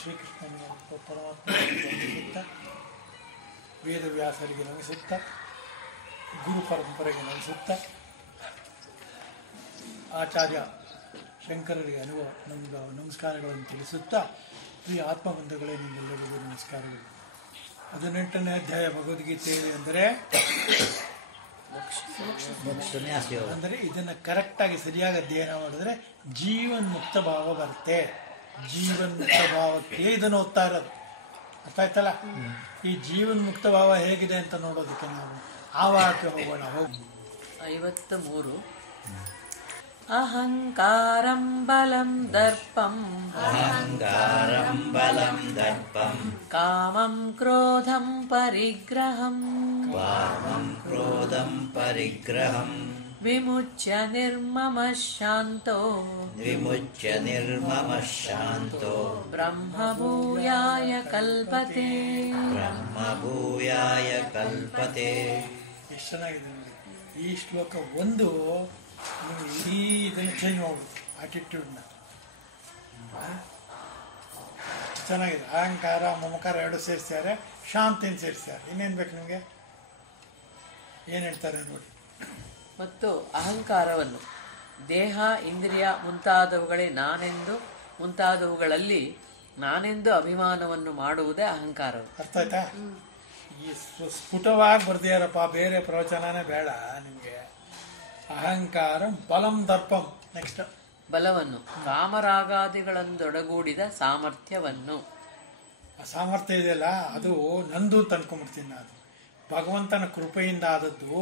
ಶ್ರೀಕೃಷ್ಣನಿಗೆ ಪರಮಾತ್ಮ ನಮಿಸುತ್ತಾ, ವೇದವ್ಯಾಸರಿಗೆ ನಮಿಸುತ್ತಾ, ಗುರು ಪರಂಪರೆಗೆ ನಮಿಸುತ್ತಾ, ಆಚಾರ್ಯ ಶಂಕರರಿಗೆ ನಮಸ್ಕಾರಗಳನ್ನು ತಿಳಿಸುತ್ತಾ, ಪ್ರಿಯ ಆತ್ಮಬಂಧುಗಳೇ, ನಿಮ್ಮೆಲ್ಲರಿಗೂ ನಮಸ್ಕಾರಗಳು. 18ನೇ ಅಧ್ಯಾಯ ಭಗವದ್ಗೀತೆಯಲ್ಲಿ ಅಂದರೆ ಇದನ್ನು ಕರೆಕ್ಟಾಗಿ ಸರಿಯಾಗಿ ಅಧ್ಯಯನ ಮಾಡಿದ್ರೆ ಜೀವನ್ಮುಕ್ತ ಭಾವ ಬರುತ್ತೆ. ಜೀವನ್ಮುಕ್ತ ಭಾವಕ್ಕೆ ಇದನ್ನು ಓದ್ತಾ ಇರೋದು. ಅರ್ಥ ಆಯ್ತಲ್ಲ? ಈ ಜೀವನ್ಮುಕ್ತ ಭಾವ ಹೇಗಿದೆ ಅಂತ ನೋಡೋದಕ್ಕೆ ನಾವು ಆವಾಹಕ್ಕೆ ಹೋಗೋಣ. 53 ಅಹಂಕಾರಂ ಬಲಂ ದರ್ಪಂ ಕಾಮಂ ಕ್ರೋಧಂ ಪರಿಗ್ರಹಂ ವಿಮುಚ್ಯ ನಿರ್ಮಮಃ ಶಾಂತೋ ಬ್ರಹ್ಮಭೂಯಾಯ ಕಲ್ಪತೆ. ಎಷ್ಟು ಚೆನ್ನಾಗಿದೆ ನೋಡಿ ಈ ಶ್ಲೋಕ. ಒಂದು ನೀವು ಇಡೀ ಇದನ್ನು ಚೇಂಜ್ ಮಾಡ್ಬೋದು, ಆಟಿಟ್ಯೂಡ್ನ. ಚೆನ್ನಾಗಿದೆ. ಅಹಂಕಾರ ಮಮಕಾರ ಎರಡು ಸೇರಿಸ್ತಾರೆ, ಶಾಂತಿನ ಸೇರಿಸ್ತಾರೆ. ಇನ್ನೇನು ಬೇಕು ನಿಮಗೆ? ಏನು ಹೇಳ್ತಾರೆ ನೋಡಿ. ಮತ್ತು ಅಹಂಕಾರವನ್ನು ದೇಹ, ಇಂದ್ರಿಯ ಮುಂತಾದವುಗಳಲ್ಲಿ ನಾನೆಂದು ಅಭಿಮಾನವನ್ನು ಮಾಡುವುದೇ ಅಹಂಕಾರವು. ಅರ್ಥ ಆಯ್ತಾ? ಈ ಸ್ಫುಟವಾಗಿ ಬರ್ದಿಯಾರಪ್ಪ, ಬೇರೆ ಪ್ರವಚನನೇ ಬೇಡ ನಿಮಗೆ. ಅಹಂಕಾರ ಬಲಂ ದರ್ಪಂ. ನೆಕ್ಸ್ಟ್ ಬಲವನ್ನು, ಕಾಮರಾಗಾದಿಗಳನ್ನೊಡಗೂಡಿದ ಸಾಮರ್ಥ್ಯವನ್ನು. ಆ ಸಾಮರ್ಥ್ಯ ಇದೆಯಲ್ಲ, ಅದು ನಂದು ಅಂತ ಅನ್ಕೊಂಡ್ಬಿಡ್ತೀನಿ ನಾನು. ಭಗವಂತನ ಕೃಪೆಯಿಂದ ಆದದ್ದು.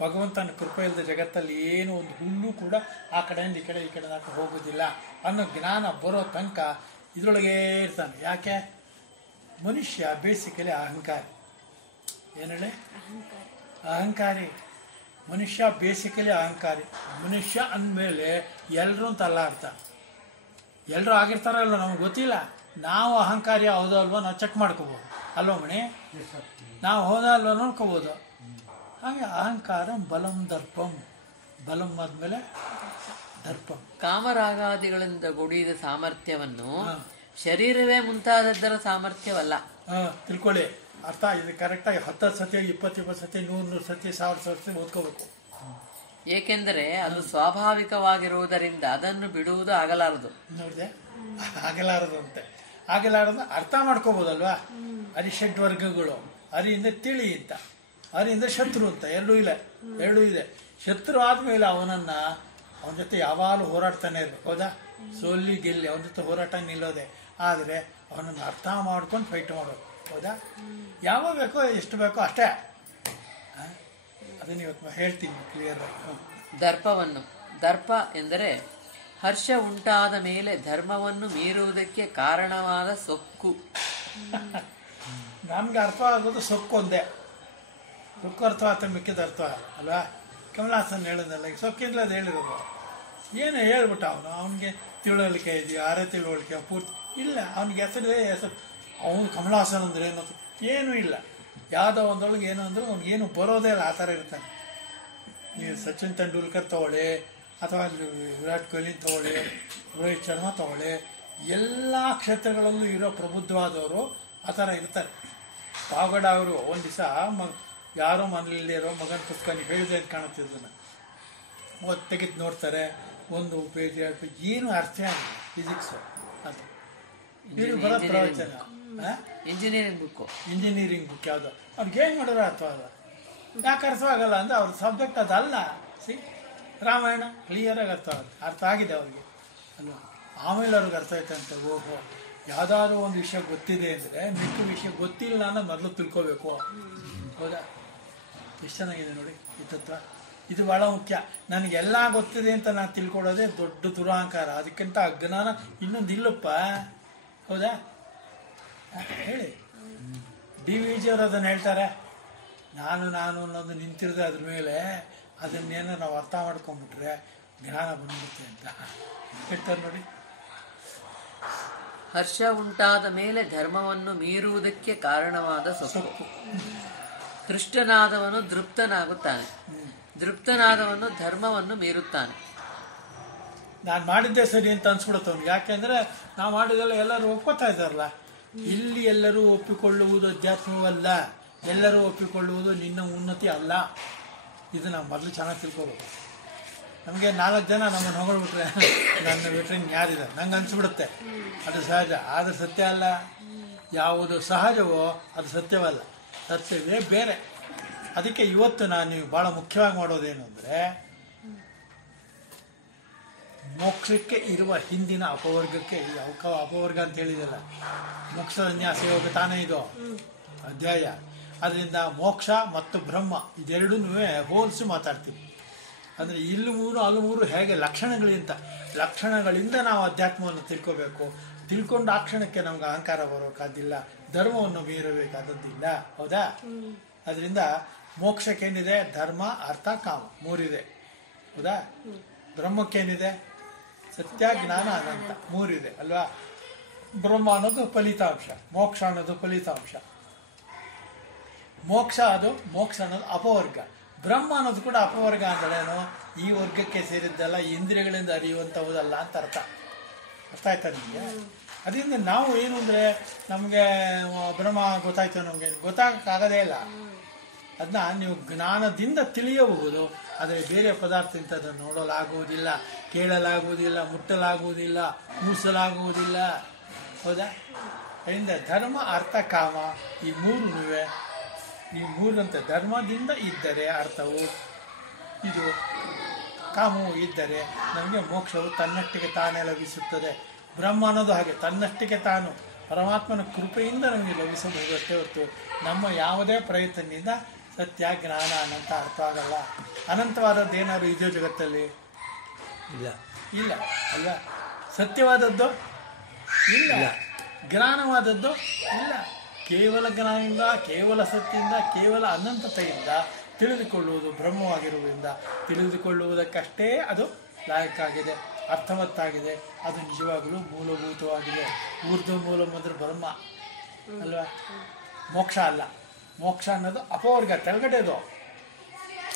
ಭಗವಂತನ ಕೃಪೆ ಇಲ್ಲದ ಜಗತ್ತಲ್ಲಿ ಏನು ಒಂದು ಹುಲ್ಲು ಕೂಡ ಆ ಕಡೆಯಿಂದ ಈ ಕಡೆ ನಾಕ ಹೋಗೋದಿಲ್ಲ ಅನ್ನೋ ಜ್ಞಾನ ಬರೋ ತನಕ ಇದರೊಳಗೇ ಇರ್ತಾನೆ. ಯಾಕೆ? ಮನುಷ್ಯ ಬೇಸಿಕಲಿ ಅಹಂಕಾರಿ. ಏನು ಹೇಳಿ? ಅಹಂಕಾರಿ ಮನುಷ್ಯ ಬೇಸಿಕಲಿ ಅಹಂಕಾರಿ. ಮನುಷ್ಯ ಅಂದಮೇಲೆ ಎಲ್ಲರೂ ಅಂತಲ್ಲ ಅರ್ಥ. ಎಲ್ಲರೂ ಆಗಿರ್ತಾರಲ್ವ, ನಮ್ಗೆ ಗೊತ್ತಿಲ್ಲ. ನಾವು ಅಹಂಕಾರಿ ಹೌದೋ ಅಲ್ವೋ ನಾವು ಚೆಕ್ ಮಾಡ್ಕೋಬೋದು ಅಲ್ವ ಮಣಿ? ನಾವು ಹೌದಾ ಅಲ್ವೋ ನೋಡ್ಕೋಬೋದು. ಹಾಗೆ ಅಹಂಕಾರ ಬಲಂ ದರ್ಪಂ. ಬಲಂ ಆದ್ಮೇಲೆ ದರ್ಪಂ. ಕಾಮರಾಗಾದಿಗಳಿಂದ ಕೂಡಿದ ಸಾಮರ್ಥ್ಯವನ್ನು ಶರೀರವೇ ಮುಂತಾದದ್ದರ ಸಾಮರ್ಥ್ಯವಲ್ಲ. ತಿಳ್ಕೊಳ್ಳಿ. ಅರ್ಥ ಇದು ಕರೆಕ್ಟಾಗಿ 10 ಸತಿ 20 ಸತಿ 100 ಸತಿ 1000 ಸತಿ ಓದ್ಕೋಬೇಕು. ಏಕೆಂದರೆ ಅದು ಸ್ವಾಭಾವಿಕವಾಗಿರುವುದರಿಂದ ಅದನ್ನು ಬಿಡುವುದು ಆಗಲಾರದು. ನೋಡಿದೆ? ಆಗಲಾರದು ಅಂತೆ. ಆಗಲಾರದು ಅರ್ಥ ಮಾಡ್ಕೋಬೋದಲ್ವಾ? ಅರಿಷಡ್ ವರ್ಗಗಳು. ಅರಿಯಿಂದ ತಿಳಿ ಅಂತ, ಅರಿಯಿಂದ ಶತ್ರು ಅಂತ ಎರಡೂ ಇದೆ. ಶತ್ರು ಆದ್ಮೇಲೆ ಅವನ ಜೊತೆ ಯಾವಾಗಲೂ ಹೋರಾಡ್ತಾನೆ ಇರ್ಬೇಕು. ಹೌದಾ? ಸೋಲ್ಲಿ ಗೆಲ್ಲಿ ಅವನ ಜೊತೆ ಹೋರಾಟ ನಿಲ್ಲೋದೆ. ಆದರೆ ಅವನನ್ನು ಅರ್ಥ ಮಾಡ್ಕೊಂಡು ಫೈಟ್ ಮಾಡೋದು. ಹೌದಾ? ಯಾವಾಗ ಬೇಕೋ ಎಷ್ಟು ಬೇಕೋ ಅಷ್ಟೇ. ಅದನ್ನ ಇವತ್ತು ಹೇಳ್ತೀನಿ ಕ್ಲಿಯರ್ ಆಗಿ. ದರ್ಪವನ್ನು, ದರ್ಪ ಎಂದರೆ ಹರ್ಷ ಉಂಟಾದ ಮೇಲೆ ಧರ್ಮವನ್ನು ಮೀರುವುದಕ್ಕೆ ಕಾರಣವಾದ ಸೊಕ್ಕು. ನಮ್ಗೆ ಅರ್ಥ ಆಗೋದು ಸೊಕ್ಕು ಒಂದೇ. ಸೊಕ್ಕು ಅರ್ಥ ಆಗ್ತಾ ಮಿಕ್ಕಿದ ಅರ್ಥ ಅಲ್ವಾ? ಕಮಲಾಸನ್ ಹೇಳೋದಲ್ಲ, ಈಗ ಸೊಕ್ಕಿಂದಲೇ ಅದು ಹೇಳಿರೋದು. ಏನು ಹೇಳ್ಬಿಟ್ಟ ಅವನಿಗೆ ತಿಳುವಳಿಕೆ ಇದೆಯಾ? ಆರೇ ತಿಳುವಳಿಕೆ ಪೂರ್ತಿ ಇಲ್ಲ. ಅವನಿಗೆ ಹೆಸರು ಅವನು ಕಮಲಾಸನ್ ಅಂದ್ರೆ ಏನೂ ಇಲ್ಲ. ಯಾವುದೋ ಒಂದೊಳಗೆ ಏನು ಅಂದ್ರೆ ಅವ್ನಿಗೇನು ಬರೋದೇ ಇಲ್ಲ. ಆ ಥರ ಇರ್ತಾನೆ. ನೀವು ಸಚಿನ್ ತೆಂಡೂಲ್ಕರ್ ತಗೊಳ್ಳಿ, ಅಥವಾ ವಿರಾಟ್ ಕೊಹ್ಲಿ ತಗೊಳ್ಳಿ, ರೋಹಿತ್ ಶರ್ಮಾ ತಗೊಳ್ಳಿ, ಎಲ್ಲ ಕ್ಷೇತ್ರಗಳಲ್ಲೂ ಇರೋ ಪ್ರಬುದ್ಧವಾದವರು ಆ ಥರ ಇರ್ತಾರೆ. ಪಾವಗಡ ಅವರು ಒಂದು ದಿವಸ ಯಾರೋ ಮನೇಲಿ ಇರೋ ಮಗನ ಪುಸ್ತಕ ನೀವು ಹೇಳಿದೆ ಅಂತ ಕಾಣುತ್ತಿದ್ದನ್ನು ತೆಗೆದು ನೋಡ್ತಾರೆ. 1 ಪೇಜ್ 2 ಪೇಜ್ ಏನು ಅರ್ಥ ಆಗಿಲ್ಲ. ಫಿಸಿಕ್ಸು ಅದು ಇದು ಬರೋ ಪ್ರವಚನ. ಇಂಜಿನಿಯರಿಂಗ್ ಬುಕ್ ಯಾವುದೋ ಅವ್ನಿಗೆ ಏನು ಮಾಡಿದ್ರೆ ಅರ್ಥವಾಗಲ್ಲ. ಯಾಕೆ ಅರ್ಥವಾಗಲ್ಲ ಅಂದರೆ ಅವ್ರ ಸಬ್ಜೆಕ್ಟ್ ಅದಲ್ಲ. ರಾಮಾಯಣ ಕ್ಲಿಯರಾಗಿ ಅರ್ಥ ಆಗಿದೆ ಅವ್ರಿಗೆ ಅಲ್ವಾ? ಆಮೇಲೆ ಅವ್ರಿಗೆ ಅರ್ಥ ಆಯ್ತು ಅಂತ. ಓಹೋ, ಯಾವುದಾದ್ರೂ ಒಂದು ವಿಷಯ ಗೊತ್ತಿದೆ ಅಂದರೆ ಮಿಕ್ಕ ವಿಷಯ ಗೊತ್ತಿಲ್ಲ ಅನ್ನೋದು ಮೊದಲು ತಿಳ್ಕೋಬೇಕು. ಹೌದಾ? ಎಷ್ಟು ಚೆನ್ನಾಗಿದೆ ನೋಡಿ ಈ ತತ್ವ. ಇದು ಬಹಳ ಮುಖ್ಯ. ನನಗೆಲ್ಲ ಗೊತ್ತಿದೆ ಅಂತ ನಾನು ತಿಳ್ಕೊಳ್ಳೋದೇ ದೊಡ್ಡ ದುರಹಂಕಾರ. ಅದಕ್ಕಿಂತ ಅಜ್ಞಾನ ಇನ್ನೊಂದು ಇಲ್ಲಪ್ಪ. ಹೌದಾ? ಹೇಳಿ. DVG ಅವರು ಅದನ್ನು ಹೇಳ್ತಾರೆ. ನಾನು ಅನ್ನೋದು ನಿಂತಿರೋದು ಅದ್ರ ಮೇಲೆ, ಅದನ್ನೇನೋ ನಾವು ಅರ್ಥ ಮಾಡ್ಕೊಂಡ್ಬಿಟ್ರೆ ಜ್ಞಾನ ಬಂದ್ಬಿಡುತ್ತೆ ಅಂತ ಹೇಳ್ತಾರೆ ನೋಡಿ. ಹರ್ಷ ಉಂಟಾದ ಮೇಲೆ ಧರ್ಮವನ್ನು ಮೀರುವುದಕ್ಕೆ ಕಾರಣವಾದ ಸೊಕ್ಕು. ತೃಷ್ಟನಾದವನು ದೃಪ್ತನಾಗುತ್ತಾನೆ, ದೃಪ್ತನಾದವನು ಧರ್ಮವನ್ನು ಮೀರುತ್ತಾನೆ. ನಾನು ಮಾಡಿದ್ದೆ ಸರಿ ಅಂತ ಅನ್ಸ್ಬಿಡುತ್ತೆ ಅವ್ನಿಗೆ. ಯಾಕೆಂದ್ರೆ ನಾವು ಮಾಡಿದೆಲ್ಲ ಎಲ್ಲರೂ ಒಪ್ಕೋತಾ ಇದ್ದಾರಲ್ಲ. ಇಲ್ಲಿ ಎಲ್ಲರೂ ಒಪ್ಪಿಕೊಳ್ಳುವುದು ಅಧ್ಯಾತ್ಮವಲ್ಲ, ಎಲ್ಲರೂ ಒಪ್ಪಿಕೊಳ್ಳುವುದು ನಿನ್ನ ಉನ್ನತಿ ಅಲ್ಲ. ಇದು ನಾವು ಮೊದಲು ಚೆನ್ನಾಗಿ ತಿಳ್ಕೋಬೇಕು. ನಮಗೆ 4 ಜನ ನಮ್ಮನ್ನು ಹೊಗಳ್ಬಿಟ್ರೆ ನನ್ನ ಬಿಟ್ಟರೆ ಯಾರಿದ್ದಾರೆ ನಂಗೆ ಅನಿಸ್ಬಿಡುತ್ತೆ, ಅದು ಸಹಜ. ಆದರೆ ಸತ್ಯ ಅಲ್ಲ. ಯಾವುದು ಸಹಜವೋ ಅದು ಸತ್ಯವಲ್ಲ, ಸತ್ಯವೇ ಬೇರೆ. ಅದಕ್ಕೆ ಇವತ್ತು ನೀವು ಭಾಳ ಮುಖ್ಯವಾಗಿ ಮಾಡೋದೇನು ಅಂದರೆ, ಮೋಕ್ಷಕ್ಕೆ ಇರುವ ಹಿಂದಿನ ಅಪವರ್ಗಕ್ಕೆ ಅಪವರ್ಗ ಅಂತ ಹೇಳಿದಲ್ಲ, ಮೋಕ್ಷದ ನ್ಯಾಸ ಯೋಗ ತಾನೇ ಇದು ಅಧ್ಯಾಯ. ಅದರಿಂದ ಮೋಕ್ಷ ಮತ್ತು ಬ್ರಹ್ಮ ಇದೆರಡೂ ಹೋಲಿಸಿ ಮಾತಾಡ್ತೀವಿ. ಅಂದರೆ ಇಲ್ಲಿ 3 ಅಲ್ಲಿ 3 ಹೇಗೆ ಲಕ್ಷಣಗಳಿಂದ ನಾವು ಅಧ್ಯಾತ್ಮವನ್ನು ತಿಳ್ಕೋಬೇಕು. ತಿಳ್ಕೊಂಡು ಆ ಕ್ಷಣಕ್ಕೆ ನಮ್ಗೆ ಅಹಂಕಾರ ಬರೋಕ್ಕಾದಿಲ್ಲ, ಧರ್ಮವನ್ನು ಮೀರಬೇಕಾದದ್ದಿಲ್ಲ. ಹೌದಾ? ಅದರಿಂದ ಮೋಕ್ಷಕ್ಕೇನಿದೆ? ಧರ್ಮ, ಅರ್ಥ, ಕಾಮ 3 ಇದೆ. ಹೌದಾ? ಬ್ರಹ್ಮಕ್ಕೇನಿದೆ? ಸತ್ಯ, ಜ್ಞಾನ, ಅನಂತ 3 ಇದೆ ಅಲ್ವಾ? ಬ್ರಹ್ಮ ಅನ್ನೋದು ಫಲಿತಾಂಶ, ಮೋಕ್ಷ ಅನ್ನೋದು ಫಲಿತಾಂಶ. ಮೋಕ್ಷ ಅನ್ನೋದು ಅಪವರ್ಗ, ಬ್ರಹ್ಮ ಅನ್ನೋದು ಕೂಡ ಅಪವರ್ಗ. ಅಂದ್ರೇನು? ಈ ವರ್ಗಕ್ಕೆ ಸೇರಿದ್ದಲ್ಲ, ಇಂದ್ರಿಯಗಳಿಂದ ಅರಿಯುವಂಥವುದಲ್ಲ ಅಂತ ಅರ್ಥ. ಅರ್ಥ ಆಯ್ತಾ ನಿಮಗೆ? ಅದರಿಂದ ನಾವು ಏನು ಅಂದರೆ, ನಮಗೆ ಬ್ರಹ್ಮ ಗೊತ್ತಾಯ್ತು, ನಮಗೆ ಗೊತ್ತಾಗಕ್ಕಾಗದೇ ಇಲ್ಲ. ಅದನ್ನ ನೀವು ಜ್ಞಾನದಿಂದ ತಿಳಿಯಬಹುದು, ಆದರೆ ಬೇರೆ ಪದಾರ್ಥ ಇಂಥದ್ದನ್ನು ನೋಡಲಾಗುವುದಿಲ್ಲ, ಕೇಳಲಾಗುವುದಿಲ್ಲ, ಮುಟ್ಟಲಾಗುವುದಿಲ್ಲ, ಮೂಸಲಾಗುವುದಿಲ್ಲ. ಹೌದಾ? ಅದರಿಂದ ಧರ್ಮ, ಅರ್ಥ, ಕಾಮ ಈ 3 ಈ 3ರಂತೆ ಧರ್ಮದಿಂದ ಇದ್ದರೆ ಅರ್ಥವು ಇದು, ಕಾಮವು ಇದ್ದರೆ ನಮಗೆ ಮೋಕ್ಷವು ತನ್ನಷ್ಟಿಗೆ ತಾನೇ ಲಭಿಸುತ್ತದೆ. ಬ್ರಹ್ಮ ಅನ್ನೋದು ಹಾಗೆ ತನ್ನಷ್ಟಿಗೆ ತಾನು ಪರಮಾತ್ಮನ ಕೃಪೆಯಿಂದ ನಮಗೆ ಲಭಿಸಬಹುದು ಅಷ್ಟೇ ಹೊರತು ನಮ್ಮ ಯಾವುದೇ ಪ್ರಯತ್ನದಿಂದ ಸತ್ಯ, ಜ್ಞಾನ, ಅನಂತ ಅರ್ಥ ಆಗಲ್ಲ. ಅನಂತವಾದದ್ದು ಏನಾದ್ರು ಇದೆಯೋ ಜಗತ್ತಲ್ಲಿ? ಇಲ್ಲ ಅಲ್ವಾ? ಸತ್ಯವಾದದ್ದು ಇಲ್ಲ, ಜ್ಞಾನವಾದದ್ದು ಇಲ್ಲ. ಕೇವಲ ಜ್ಞಾನದಿಂದ, ಕೇವಲ ಸತ್ಯದಿಂದ, ಕೇವಲ ಅನಂತತೆಯಿಂದ ತಿಳಿದುಕೊಳ್ಳುವುದು ಬ್ರಹ್ಮವಾಗಿರುವುದರಿಂದ ತಿಳಿದುಕೊಳ್ಳುವುದಕ್ಕಷ್ಟೇ ಅದು ಲಾಯಕ್ಕಾಗಿದೆ, ಅರ್ಥವತ್ತಾಗಿದೆ. ಅದು ನಿಜವಾಗಲೂ ಮೂಲಭೂತವಾಗಿದೆ. ಊರ್ಧ್ವ ಮೂಲ ಅಂದರೆ ಬ್ರಹ್ಮ ಅಲ್ವಾ? ಮೋಕ್ಷ ಅಲ್ಲ. ಮೋಕ್ಷ ಅನ್ನೋದು ಅಪವರ್ಗ, ತೆಳಗಡೆದು.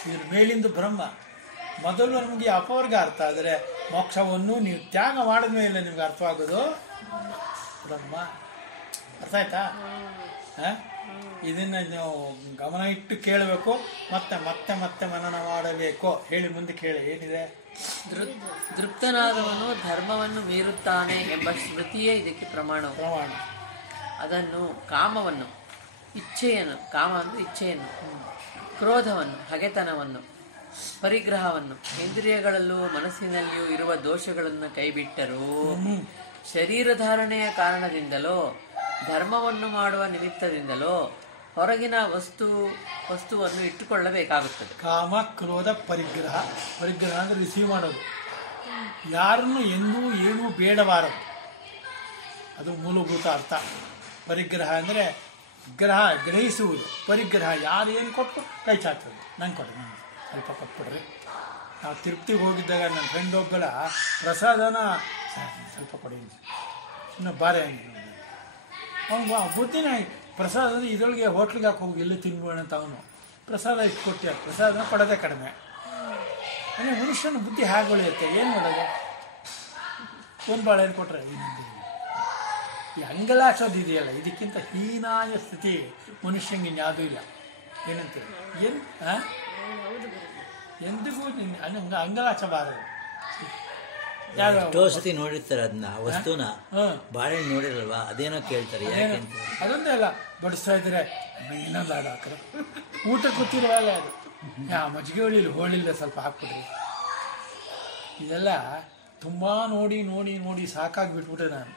ಇದ್ರ ಮೇಲಿಂದು ಬ್ರಹ್ಮ. ಮೊದಲು ನಮಗೆ ಅಪವರ್ಗ ಅರ್ಥ ಆದರೆ ಮೋಕ್ಷವನ್ನು ನೀವು ತ್ಯಾಗ ಮಾಡಿದ ಮೇಲೆ ನಿಮ್ಗೆ ಅರ್ಥವಾಗೋದು ಬ್ರಹ್ಮ. ಅರ್ಥ ಆಯ್ತಾ? ಇದನ್ನ ನೀವು ಗಮನ ಇಟ್ಟು ಕೇಳಬೇಕು, ಮತ್ತೆ ಮತ್ತೆ ಮತ್ತೆ ಮನನ ಮಾಡಬೇಕು. ಹೇಳಿ, ಮುಂದೆ ಕೇಳಿ, ಏನಿದೆ? ತೃಪ್ತನಾದವನು ಧರ್ಮವನ್ನು ಮೀರುತ್ತಾನೆ ಎಂಬ ಸ್ಮೃತಿಯೇ ಇದಕ್ಕೆ ಪ್ರಮಾಣ. ಅದನ್ನು ಕಾಮವನ್ನು, ಕಾಮ ಅಂದರೆ ಇಚ್ಛೆಯನ್ನು, ಕ್ರೋಧವನ್ನು, ಹಗೆತನವನ್ನು, ಪರಿಗ್ರಹವನ್ನು, ಇಂದ್ರಿಯಗಳಲ್ಲೂ ಮನಸ್ಸಿನಲ್ಲಿಯೂ ಇರುವ ದೋಷಗಳನ್ನು ಕೈಬಿಟ್ಟರೂ ಶರೀರಧಾರಣೆಯ ಕಾರಣದಿಂದಲೋ ಧರ್ಮವನ್ನು ಮಾಡುವ ನಿಮಿತ್ತದಿಂದಲೋ ಹೊರಗಿನ ವಸ್ತುವನ್ನು ಇಟ್ಟುಕೊಳ್ಳಬೇಕಾಗುತ್ತದೆ. ಕಾಮ, ಕ್ರೋಧ, ಪರಿಗ್ರಹ ಅಂದರೆ ರಿಸೀವ್ ಮಾಡೋದು. ಯಾರನ್ನು ಎಂದೂ ಏನೂ ಬೇಡಬಾರದು, ಅದು ಮೂಲಭೂತ ಅರ್ಥ. ಪರಿಗ್ರಹ ಅಂದರೆ ಗ್ರಹಿಸುವುದು. ಪರಿಗ್ರಹ ಯಾರು ಏನು ಕೊಟ್ಟು ಕೈ ಚಾಚೋದು. ನಂಗೆ ಕೊಡಿ, ನಂಗೆ ಸ್ವಲ್ಪ ಕೊಟ್ಬಿಡ್ರಿ. ನಾವು ತಿರುಪ್ತಿಗೆ ಹೋಗಿದ್ದಾಗ ನನ್ನ ಫ್ರೆಂಡ್ ಒಬ್ಬಳ ಪ್ರಸಾದನ ಸ್ವಲ್ಪ ಕೊಡಿ, ಇನ್ನು ಬಾರೆ ಅವನು ಬುದ್ಧಿನ ಪ್ರಸಾದ ಇದರೊಳಗೆ ಹೋಟ್ಲಿಗೆ ಹಾಕಿ ಹೋಗಿ ಎಲ್ಲಿ ತಿನ್ಬೋಣ ಅಂತ ಅವನು ಪ್ರಸಾದ ಇಷ್ಟು ಕೊಟ್ಟು ಪ್ರಸಾದನ ಕೊಡೋದೇ ಕಡಿಮೆ. ಅಂದರೆ ಮನುಷ್ಯನ ಬುದ್ಧಿ ಹಾಗೆ ಉಳಿಯುತ್ತೆ. ಏನು ಮಾಡೋದು? ಒಂದು ಬಾಳೆಹಣ್ಣು ಕೊಟ್ಟರೆ ಈ ಅಂಗಲಾಚೋದಿದೆಯಲ್ಲ, ಇದಕ್ಕಿಂತ ಹೀನಾಯ ಸ್ಥಿತಿ ಮನುಷ್ಯಂಗೆ ಇನ್ಯಾವುದೂ ಇಲ್ಲ. ಏನಂತೀರಿ? ಏನು ಎಂದಿಗೂ ಅಂಗಲಾಚಬಾರದು. ಎಷ್ಟೋ ಸತಿ ನೋಡಿರ್ತಾರೆ ಅದನ್ನ, ವಸ್ತುನ. ಬಾಳೆಹಣ್ಣು ನೋಡಿರಲ್ವಾ, ಅದೇನೋ ಕೇಳ್ತಾರೆ. ಅದೊಂದೇ ಅಲ್ಲ, ಬಡಿಸ್ತಾ ಇದ್ರೆ ಇನ್ನೊಂದು ಹಾಡು ಹಾಕ್ರೆ ಊಟ ಕೂತಿರುವಲ್ಲ ಅದು ಮಜ್ಜಿಗೆ ಹೋಳಿಲ್ಲ ಸ್ವಲ್ಪ ಹಾಕ್ಬಿಡ್ರಿ. ಇದೆಲ್ಲ ತುಂಬ ನೋಡಿ ನೋಡಿ ನೋಡಿ ಸಾಕಾಗಿ ಬಿಟ್ಬಿಟ್ಟೆ ನಾನು.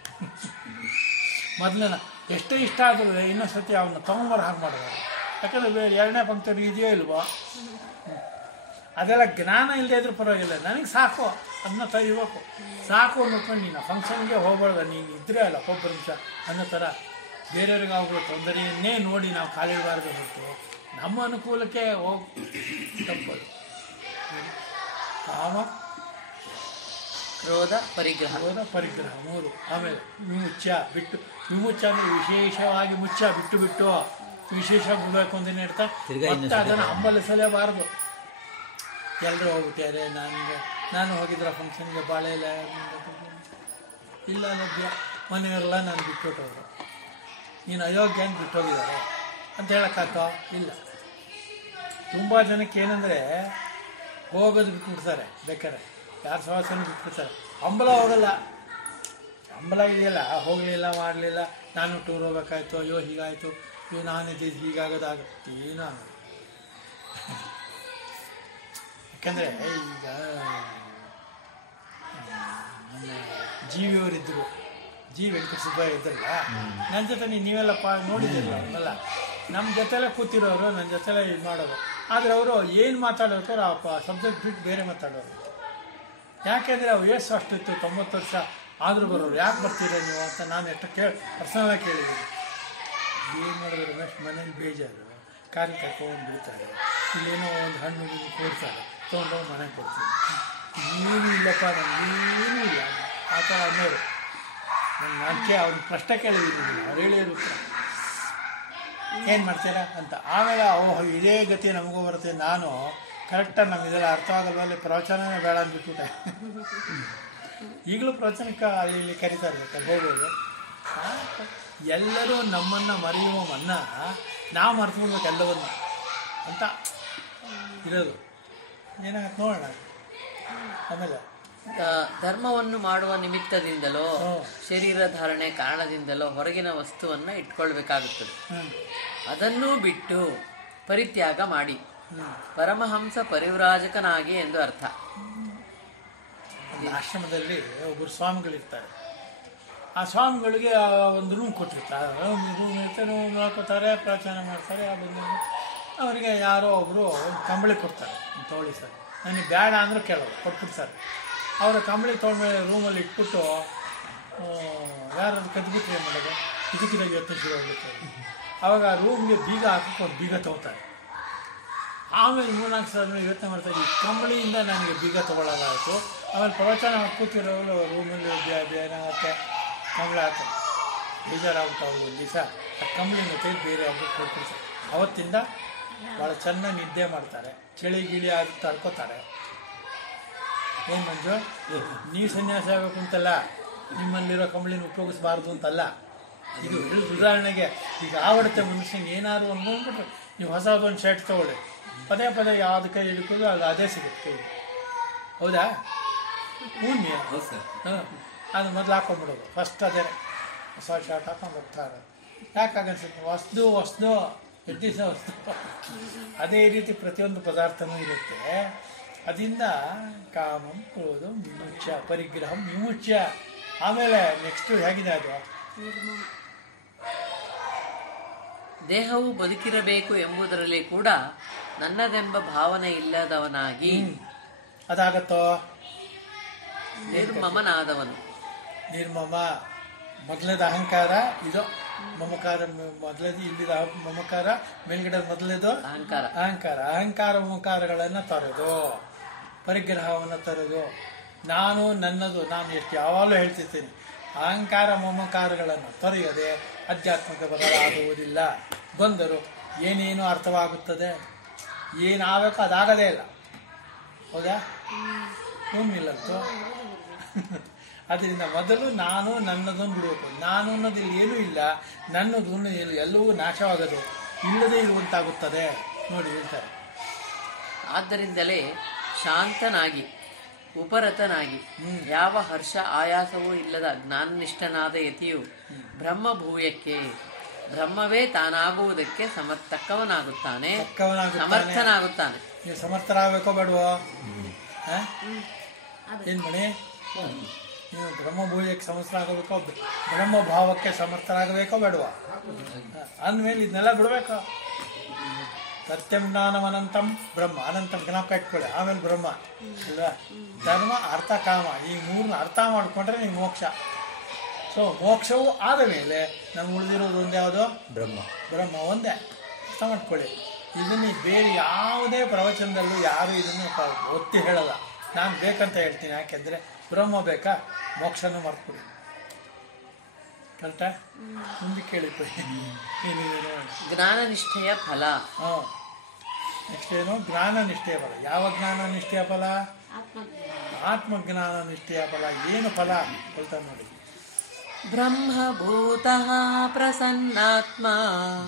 ಮೊದಲನ ಎಷ್ಟೇ ಇಷ್ಟ ಆದರೂ ಇನ್ನೊಂದು ಸತಿ ಅವನ್ನ ತಗೊಂಬರ ಹಾಗೆ ಮಾಡೋದು. ಯಾಕಂದರೆ ಬೇರೆ 2ನೇ ಪಂಕ್ತಿಯಲ್ಲಿ ಇದೆಯೋ ಇಲ್ವೋ, ಅದೆಲ್ಲ ಜ್ಞಾನ ಇಲ್ಲದೆ ಇದ್ರೂ ಪರವಾಗಿಲ್ಲ. ನನಗೆ ಸಾಕು ಅದನ್ನ ತೆಗಿಬೇಕು, ಸಾಕು ಅಂದ್ಕೊಂಡು ನೀನು ಫಂಕ್ಷನ್ಗೆ ಹೋಗ್ಬಾರ್ದು. ನೀನು ಇದ್ರೆ ಅಲ್ಲ ಒಬ್ಬ ನಿಮಿಷ ಅನ್ನೋ ಥರ ಬೇರೆಯವ್ರಿಗೆ ಆಗೋ ತೊಂದರೆಯನ್ನೇ ನೋಡಿ ನಾವು ಕಾಲಿಡಬಾರ್ದು ಹೊರತು ನಮ್ಮ ಅನುಕೂಲಕ್ಕೆ ಹೋಗಿ ತಪ್ಪದು. ಕಾಮ, ಕ್ರೋಧ, ಪರಿಗ್ರಹ 3. ಆಮೇಲೆ ವಿಮುಚ್ಚ, ಬಿಟ್ಟು. ವಿಮುಚ್ಚ ಅಂದರೆ ವಿಶೇಷವಾಗಿ ಮುಚ್ಚ, ಬಿಟ್ಟು ವಿಶೇಷವಾಗಿ ಬಿಡಬೇಕು ಅಂತ ಹೇಳ್ತಾ ಮತ್ತೆ ಅದನ್ನು ಹಂಬಲಿಸಲೇಬಾರದು. ಎಲ್ಲರೂ ಹೋಗ್ಬಿಟ್ಟಾರೆ, ನಾನು ಹೋಗಿದ್ರೆ ಫಂಕ್ಷನ್ಗೆ ಬಾಳೆ ಇಲ್ಲ ಲಭ್ಯ, ಮನೆಯವರೆಲ್ಲ ನಾನು ಬಿಟ್ಬಿಟ್ಟವರು. ನೀನು ಅಯೋಗ್ಯ ಅಂತ ಬಿಟ್ಟೋಗಿದ್ದಾರೆ ಅಂತ ಹೇಳೋಕ್ಕಾಗ್ತೋ? ಇಲ್ಲ. ತುಂಬ ಜನಕ್ಕೆ ಏನಂದರೆ ಹೋಗೋದು ಬಿಟ್ಬಿಡ್ತಾರೆ, ಬೇಕಾರೆ ಯಾರು ಸವಾಸನೂ ಬಿಟ್ಬಿಡ್ತಾರೆ. ಹಂಬಲ ಹೋಗಲ್ಲ. ಹಂಬಲ ಇದೆಯಲ್ಲ, ಹೋಗಲಿಲ್ಲ ಮಾಡಲಿಲ್ಲ, ನಾನು ಟೂರ್ ಹೋಗ್ಬೇಕಾಯ್ತು, ಅಯ್ಯೋ ಹೀಗಾಯಿತು, ಅಯ್ಯೋ ನಾನಿದ್ದು ಹೀಗಾಗೋದಾಗುತ್ತೆ, ಏನೂ ಆಗಲ್ಲ. ಯಾಕಂದರೆ ಈಗ ನಮ್ಮ ಜೀವಿಯವರಿದ್ದರು, ಜಿ ವೆಂಕಟಸುಬ್ಬಯ್ಯ ಇದ್ದಲ್ಲ, ನನ್ನ ಜೊತೆ ನೀವೆಲ್ಲಪ್ಪ ನೋಡಿದ್ದೀರಲ್ಲ ಅವನ್ನೆಲ್ಲ, ನಮ್ಮ ಜೊತೆಲೆ ಕೂತಿರೋರು, ನನ್ನ ಜೊತೆಲೆ ಇದು ಮಾಡೋರು. ಆದರೆ ಅವರು ಏನು ಮಾತಾಡೋರು ಆ ಸಬ್ಜೆಕ್ಟ್ ಬಿಟ್ಟು ಬೇರೆ ಮಾತಾಡೋರು. ಯಾಕೆಂದರೆ ಅವ್ರು ಎಷ್ಟು ಅಷ್ಟಿತ್ತು, 90 ವರ್ಷ ಆದರೂ ಬರೋರು, ಯಾಕೆ ಬರ್ತೀರ ನೀವು ಅಂತ ನಾನು ಎಷ್ಟು ಪರ್ಸನಲಾಗಿ ಕೇಳಿದ್ದೀನಿ. ಏನು ಮಾಡಿದ್ರು ರಮೇಶ್, ಮನೇಲಿ ಬೇಜಾರು, ಕಾರಿ ಕರ್ಕೊಂಡು ಬಿಡ್ತಾರೆ, ಇಲ್ಲೇನೋ ಒಂದು ಹಣ್ಣು ಕೊಡ್ತಾರೆ, ತೊಗೊಂಡೋಗಿ ಮನೆಗೆ ಕೊಡ್ತೀನಿ, ಏನೂ ಇಲ್ಲಪ್ಪ ನಮಗೇನೂ ಇಲ್ಲ ಆ ಥರ ಅನ್ನೋರು. ನಾನು ಅವ್ರಿಗೆ ಪ್ರಶ್ನೆ ಕೇಳಿದ್ದೀನಿ, ಅವ್ರು ಹೇಳಿದ್ರು ಏನು ಮಾಡ್ತೀರಾ ಅಂತ. ಆಮೇಲೆ ಇದೇ ಗತಿ ನಮಗೂ ಬರುತ್ತೆ. ನಾನು ಕರೆಕ್ಟಾಗಿ ನಮಗೆಲ್ಲ ಅರ್ಥ ಆಗಲ್ವಲ್ಲಿ ಪ್ರವಚನನೇ ಬೇಡ ಅಂದ್ಬಿಟ್ಬಿಟ್ಟೆ. ಈಗಲೂ ಪ್ರವಚನಕ್ಕೆ ಅಲ್ಲಿ ಇಲ್ಲಿ ಕರಿತಾ ಇರ್ಬೇಕು, ಹೋಗೋದು. ಎಲ್ಲರೂ ನಮ್ಮನ್ನು ಮರೆಯುವ ಮನ್ನ ನಾವು ಮರೆತು ಬಿಡ್ಬೇಕು ಎಲ್ಲವನ್ನು ಅಂತ ಇರೋದು. ಏನಾಗತ್ತೆ ನೋಡೋಣ. ಆಮೇಲೆ ಧರ್ಮವನ್ನು ಮಾಡುವ ನಿಮಿತ್ತದಿಂದಲೋ ಶರೀರ ಧಾರಣೆ ಕಾರಣದಿಂದಲೋ ಹೊರಗಿನ ವಸ್ತುವನ್ನು ಇಟ್ಕೊಳ್ಬೇಕಾಗುತ್ತದೆ. ಅದನ್ನೂ ಬಿಟ್ಟು ಪರಿತ್ಯಾಗ ಮಾಡಿ ಪರಮಹಂಸ ಪರಿವ್ರಾಜಕನಾಗಿ ಎಂದು ಅರ್ಥ. ಆಶ್ರಮದಲ್ಲಿ ಒಬ್ಬರು ಸ್ವಾಮಿಗಳಿರ್ತಾರೆ. ಆ ಸ್ವಾಮಿಗಳಿಗೆ ಒಂದು ರೂಮ್ ಕೊಟ್ಟಿರ್ತಾರೆ. ರೂಮ್ ಇರ್ತಾರೆ, ರೂಮ್ ನೋಡ್ಕೋತಾರೆ, ಪ್ರವಚನ ಮಾಡ್ತಾರೆ. ಅದನ್ನು ಅವರಿಗೆ ಯಾರೋ ಒಬ್ಬರು ಒಂದು ಕಂಬಳಿ ಕೊಡ್ತಾರೆ, ತೊಗೊಳ್ಳಿ ಸರ್, ನನಗೆ ಬೇಡ ಅಂದರೂ ಕೇಳೋರು, ಕೊಟ್ಬಿಡ್ತಾರೆ. ಅವರ ಕಂಬಳಿ ತೊಗೊಂಡ್ಮೇಲೆ ರೂಮಲ್ಲಿ ಇಟ್ಬಿಟ್ಟು ಯಾರಾದ್ರು ಕದ್ಬಿಟ್ರೆ ಏನು ಮಾಡೋದು, ಇದಕ್ಕಿದಾಗ ಯೋಚನೆ ಶುರು ಹೋಗುತ್ತೆ. ಆವಾಗ ಆ ರೂಮ್ಗೆ ಬೀಗ ಹಾಕಿಕೊಂಡು ಬೀಗ ತೊಗೋತಾರೆ. ಆಮೇಲೆ 3-4 ಸಾವಿರ ಯೋಚನೆ ಮಾಡ್ತಾರೆ, ಈ ಕಂಬಳಿಯಿಂದ ನನಗೆ ಬೀಗ ತೊಗೊಳ್ಳೋದಾಯಿತು. ಆಮೇಲೆ ಪ್ರವಚನ ಕೂತಿರೋರು ರೂಮಲ್ಲಿ ಏನಾಗುತ್ತೆ, ಕಂಬಳಿ ಹಾಕ್ತಾರೆ. ಬೇಜಾರಾಗ್ಬಿಟ್ಟು ಅವ್ರು ಒಂದು ದಿವಸ ಆ ಕಂಬಳಿನ ತೆಗೆದು ಬೇರೆ ಹಬ್ಬಕ್ಕೆ ಕೊಟ್ಬಿಡ್ತಾರೆ. ಅವತ್ತಿಂದ ಭಾಳ ಚೆನ್ನಾಗಿ ನಿದ್ದೆ ಮಾಡ್ತಾರೆ, ಚಳಿ ಗಿಳಿ ಆಗಿ ತಡ್ಕೋತಾರೆ. ಏನು ಮಂಜು, ನೀವು ಸನ್ಯಾಸ ಆಗಬೇಕು ಅಂತಲ್ಲ, ನಿಮ್ಮಲ್ಲಿರೋ ಕಂಬಳಿನ ಉಪಯೋಗಿಸ್ಬಾರ್ದು ಅಂತಲ್ಲ. ಇದು ಉದಾಹರಣೆಗೆ ಈಗ ಆವಡುತ್ತೆ ಮನುಷ್ಯನಿಗೆ ಏನಾದ್ರು ಒಂದು ನೋಡ್ಬಿಟ್ರೆ, ನೀವು ಹೊಸದೊಂದು ಶರ್ಟ್ ತೊಗೊಳ್ಳಿ, ಪದೇ ಪದೇ ಯಾವ್ದು ಕೈ ಹಿಡ್ಕೋದು ಅದು ಅದೇ ಸಿಗುತ್ತೆ ಕೈ. ಹೌದಾ? ಹೂನ್ಯ. ಹಾಂ, ಅದು ಮೊದಲು ಹಾಕೊಂಡ್ಬಿಡೋದು ಫಸ್ಟ್. ಅದೇ ಹೊಸ ಶರ್ಟ್ ಹಾಕೊಂಡು ಹೋಗ್ತಾ ಇರೋದು. ಯಾಕಾಗನ್ಸುತ್ತೆ, ಹೊಸ್ದು ಎದ್ದಿಸ ಹೊಸ್ದು. ಅದೇ ರೀತಿ ಪ್ರತಿಯೊಂದು ಪದಾರ್ಥನೂ ಇರುತ್ತೆ. ಅದರಿಂದ ಕಾಮಂ ಕ್ರೋಧಂ ವಿಮುಚ್ಯ ಪರಿಗ್ರಹಂ ವಿಮುಚ್ಯ. ಆಮೇಲೆ ನೆಕ್ಸ್ಟು ಹೇಗಿದೆ ಅದು, ದೇಹವು ಬದುಕಿರಬೇಕು ಎಂಬುದರಲ್ಲಿ ಕೂಡ ನನ್ನದೆಂಬ ಭಾವನೆ ಇಲ್ಲದವನಾಗಿ ಅದಾಗತ್ತೋ ನಿರ್ಮಮನಾದವನು. ನಿರ್ಮಮ ಮೊದಲನೇದು ಅಹಂಕಾರ, ಇದು ಮಮಕಾರ. ಮೊದಲೇದು ಇಲ್ಲಿದ ಮಮಕಾರ, ಮೇಲ್ಗಡೆ ಮೊದಲೇದು ಅಹಂಕಾರ. ಮಮಕಾರಗಳನ್ನು ತರೋದು, ಪರಿಗ್ರಹವನ್ನು ತರೋದು. ನಾನು ನನ್ನದು, ನಾನು ಎಷ್ಟು ಯಾವಾಗಲೂ ಹೇಳ್ತಿರ್ತೀನಿ, ಅಹಂಕಾರ ಮಮಕಾರಗಳನ್ನು ತೊರೆಯದೆ ಆಧ್ಯಾತ್ಮಿಕ ಬದಲಾಗುವುದಿಲ್ಲ. ಬಂದರು ಏನೇನು ಅರ್ಥವಾಗುತ್ತದೆ, ಏನಾಗಬೇಕು ಅದಾಗದೇ ಇಲ್ಲ. ಹೌದಾ? ಭೂಮಿಲ್ಲಂತೂ. ಅದರಿಂದ ಮೊದಲು ನಾನು ನನ್ನದನ್ನು ಬಿಡಬೇಕು. ನಾನು ಅನ್ನೋದು ಏನೂ ಇಲ್ಲ, ನನ್ನದು ಎಲ್ಲವೂ ನಾಶವಾಗದು, ಇಲ್ಲದೇ ಇರುವಂತಾಗುತ್ತದೆ ನೋಡಿ ಹೇಳ್ತಾರೆ. ಆದ್ದರಿಂದಲೇ ಶಾಂತನಾಗಿ ಉಪರತನಾಗಿ ಯಾವ ಹರ್ಷ ಆಯಾಸವೂ ಇಲ್ಲದ ಜ್ಞಾನನಿಷ್ಠನಾದ ಯತಿಯು ಬ್ರಹ್ಮಭೂಯಕ್ಕೆ, ಬ್ರಹ್ಮವೇ ತಾನಾಗುವುದಕ್ಕೆ ಸಮರ್ಥನಾಗುತ್ತಾನೆ. ನೀವು ಸಮರ್ಥರಾಗಬೇಕೋ ಬೇಡವೋ? ಏನು ಮಣಿ, ನೀವು ಬ್ರಹ್ಮಭೂಯಕ್ಕೆ ಸಮರ್ಥರಾಗಬೇಕೋ, ಬ್ರಹ್ಮಭಾವಕ್ಕೆ ಸಮರ್ಥರಾಗಬೇಕೋ ಬೇಡವಾ? ಅಂದಮೇಲೆ ಇದನ್ನೆಲ್ಲ ಬಿಡಬೇಕು. ಸತ್ಯಂ ಜ್ಞಾನಂ ಅನಂತಂ ಬ್ರಹ್ಮ. ಅನಂತಂ ಜ್ಞಾಪಕ ಇಟ್ಕೊಳ್ಳಿ, ಆಮೇಲೆ ಬ್ರಹ್ಮ ಅಲ್ವಾ? ಧರ್ಮ ಅರ್ಥ ಕಾಮ, ಈ ಮೂರನ್ನ ಅರ್ಥ ಮಾಡಿಕೊಂಡ್ರೆ ನೀವು ಮೋಕ್ಷ. ಸೊ ಮೋಕ್ಷವು ಆದ ಮೇಲೆ ನಮ್ಗೆ ಉಳಿದಿರೋದು ಒಂದು ಯಾವುದು? ಬ್ರಹ್ಮ ಒಂದೇ. ಅರ್ಥ ಮಾಡ್ಕೊಳ್ಳಿ. ಇದನ್ನು ಬೇರೆ ಯಾವುದೇ ಪ್ರವಚನದಲ್ಲೂ ಯಾರು ಇದನ್ನು ಒತ್ತಿ ಹೇಳಲ್ಲ. ನಾನು ಬೇಕಂತ ಹೇಳ್ತೀನಿ. ಯಾಕೆಂದರೆ ಬ್ರಹ್ಮ ಬೇಕಾ, ಮೋಕ್ಷನೂ ಮರ್ತ್ಬಿಡಿ. ಕರೆಕ್ಟಾ? ಮುಂದೆ ಕೇಳಿತ್ತು ಏನಿದೆ ಜ್ಞಾನನಿಷ್ಠೆಯ ಫಲ. ಹಾಂ, ನೆಕ್ಸ್ಟ್ ಏನು? ಜ್ಞಾನನಿಷ್ಠೆಯ ಫಲ. ಯಾವ ಜ್ಞಾನನಿಷ್ಠೆಯ ಫಲ? ಆತ್ಮಜ್ಞಾನ ನಿಷ್ಠೆಯ ಫಲ. ಏನು ಫಲ ಹೇಳ್ತಾರೆ ನೋಡಿ. ಬ್ರಹ್ಮಭೂತಃ ಪ್ರಸನ್ನಾತ್ಮಾ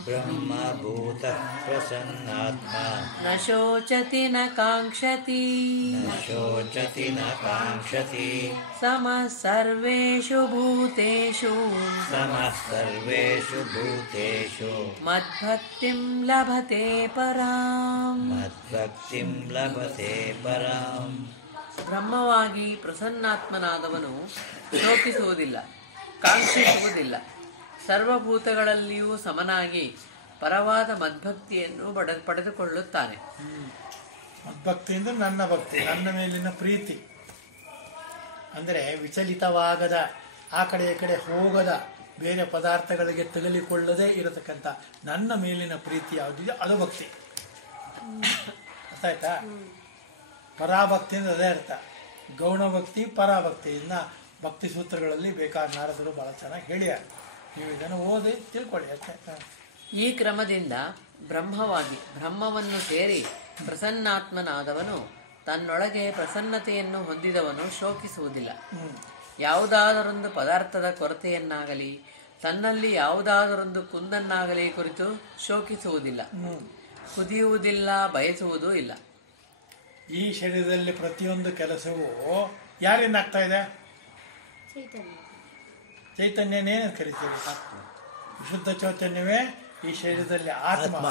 ಬ್ರಹ್ಮಭೂತ ಪ್ರಸನ್ನಾತ್ಮ ನ ಶೋಚತಿ ನ ಕಾಂಕ್ಷತಿ ನ ಶೋಚತಿ ನ ಕಾಂಕ್ಷತಿ ಸಮಃ ಸರ್ವೇಷು ಭೂತೇಷು ಸಮಃ ಸರ್ವೇಷು ಭೂತೇಷು ಮದ್ಭಕ್ತಿಂ ಲಭತೆ ಪರಾಂ. ಮದ್ಭಕ್ತಿಂ ಲಭತೆ ಪರಾಂ. ಬ್ರಹ್ಮವಾಗಿ ಪ್ರಸನ್ನಾತ್ಮನಾದವನು ಶೋಕಿಸುವುದಿಲ್ಲ, ಕಾಂಕ್ಷಿಸುವುದಿಲ್ಲ. ಸರ್ವಭೂತಗಳಲ್ಲಿಯೂ ಸಮನಾಗಿ ಪರವಾದ ಮದ್ಭಕ್ತಿಯನ್ನು ಪಡೆದುಕೊಳ್ಳುತ್ತಾನೆ. ಮದ್ಭಕ್ತಿ ಅಂದ್ರೆ ನನ್ನ ಭಕ್ತಿ, ನನ್ನ ಮೇಲಿನ ಪ್ರೀತಿ. ಅಂದರೆ ವಿಚಲಿತವಾಗದ, ಆ ಕಡೆ ಈ ಕಡೆ ಹೋಗದ, ಬೇರೆ ಪದಾರ್ಥಗಳಿಗೆ ತಗಲಿಕೊಳ್ಳದೇ ಇರತಕ್ಕಂಥ ನನ್ನ ಮೇಲಿನ ಪ್ರೀತಿ ಯಾವುದಿದೆ ಅದು ಭಕ್ತಿ. ಅರ್ಥ ಆಯ್ತಾ? ಪರಾಭಕ್ತಿ ಅಂದ್ರೆ ಅದೇ ಅರ್ಥ. ಗೌಣಭಕ್ತಿ, ಪರಾಭಕ್ತಿ. ಇನ್ನು ಭಕ್ತಿ ಸೂತ್ರಗಳಲ್ಲಿ ಬೇಕಾದ ನಾರದರು ಬಹಳ ಚೆನ್ನಾಗಿ ಹೇಳ್ಯಾರ. ನೀವು ಇದನ್ನು ಓದಿ ತಿಳ್ಕೊಳ್ಳಿ ಅಷ್ಟೇ. ಈ ಕ್ರಮದಿಂದ ಬ್ರಹ್ಮವಾಗಿ ಬ್ರಹ್ಮವನ್ನು ಸೇರಿ ಪ್ರಸನ್ನಾತ್ಮನಾದವನು ತನ್ನೊಳಗೆ ಪ್ರಸನ್ನತೆಯನ್ನು ಹೊಂದಿದವನು ಶೋಕಿಸುವುದಿಲ್ಲ. ಯಾವುದಾದರೊಂದು ಪದಾರ್ಥದ ಕೊರತೆಯನ್ನಾಗಲಿ ತನ್ನಲ್ಲಿ ಯಾವುದಾದರೊಂದು ಕುಂದನ್ನಾಗಲಿ ಕುರಿತು ಶೋಕಿಸುವುದಿಲ್ಲ, ಕುದಿಯುವುದಿಲ್ಲ, ಬಯಸುವುದೂ ಇಲ್ಲ. ಈ ಶರೀರದಲ್ಲಿ ಪ್ರತಿಯೊಂದು ಕೆಲಸವೂ ಯಾರಿಂದ ಆಗ್ತಾ ಇದೆ? ಚೈತನ್ಯನೇನು ಕರಿತೀರಿ? ವಿಶುದ್ಧ ಚೈತನ್ಯವೇ ಈ ಶರೀರದಲ್ಲಿ ಆತ್ಮ,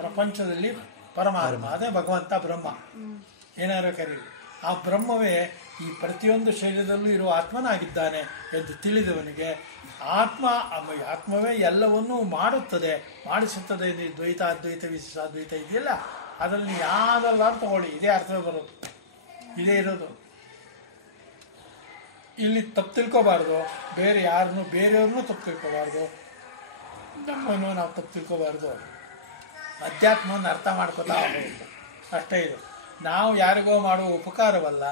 ಪ್ರಪಂಚದಲ್ಲಿ ಪರಮಾತ್ಮ, ಅದೇ ಭಗವಂತ ಬ್ರಹ್ಮ. ಏನಾರು ಕರೀರಿ, ಆ ಬ್ರಹ್ಮವೇ ಈ ಪ್ರತಿಯೊಂದು ಶರೀರದಲ್ಲೂ ಇರುವ ಆತ್ಮನಾಗಿದ್ದಾನೆ ಎಂದು ತಿಳಿದವನಿಗೆ ಆತ್ಮವೇ ಎಲ್ಲವನ್ನೂ ಮಾಡುತ್ತದೆ, ಮಾಡಿಸುತ್ತದೆ. ದ್ವೈತ, ಅದ್ವೈತ, ವಿಶಿಷ್ಟಾದ್ವೈತ ಇದೆಯಲ್ಲ, ಅದರಲ್ಲಿ ಯಾವುದೆಲ್ಲಾರು ತಗೊಳ್ಳಿ, ಇದೇ ಅರ್ಥ ಬರೋದು, ಇದೇ ಇರೋದು. ಇಲ್ಲಿ ತಪ್ಪು ತಿಳ್ಕೊಬಾರ್ದು, ಬೇರೆಯವ್ರನ್ನೂ ತಪ್ಪು ತಿಳ್ಕೊಬಾರ್ದು, ನಮ್ಮನ್ನು ನಾವು ತಪ್ಪು ತಿಳ್ಕೊಬಾರ್ದು. ಅಧ್ಯಾತ್ಮವನ್ನು ಅರ್ಥ ಮಾಡ್ಕೋತಾ ಹೋಗ್ಬೇಕು ಅಷ್ಟೇ. ಇದು ನಾವು ಯಾರಿಗೋ ಮಾಡುವ ಉಪಕಾರವಲ್ಲ.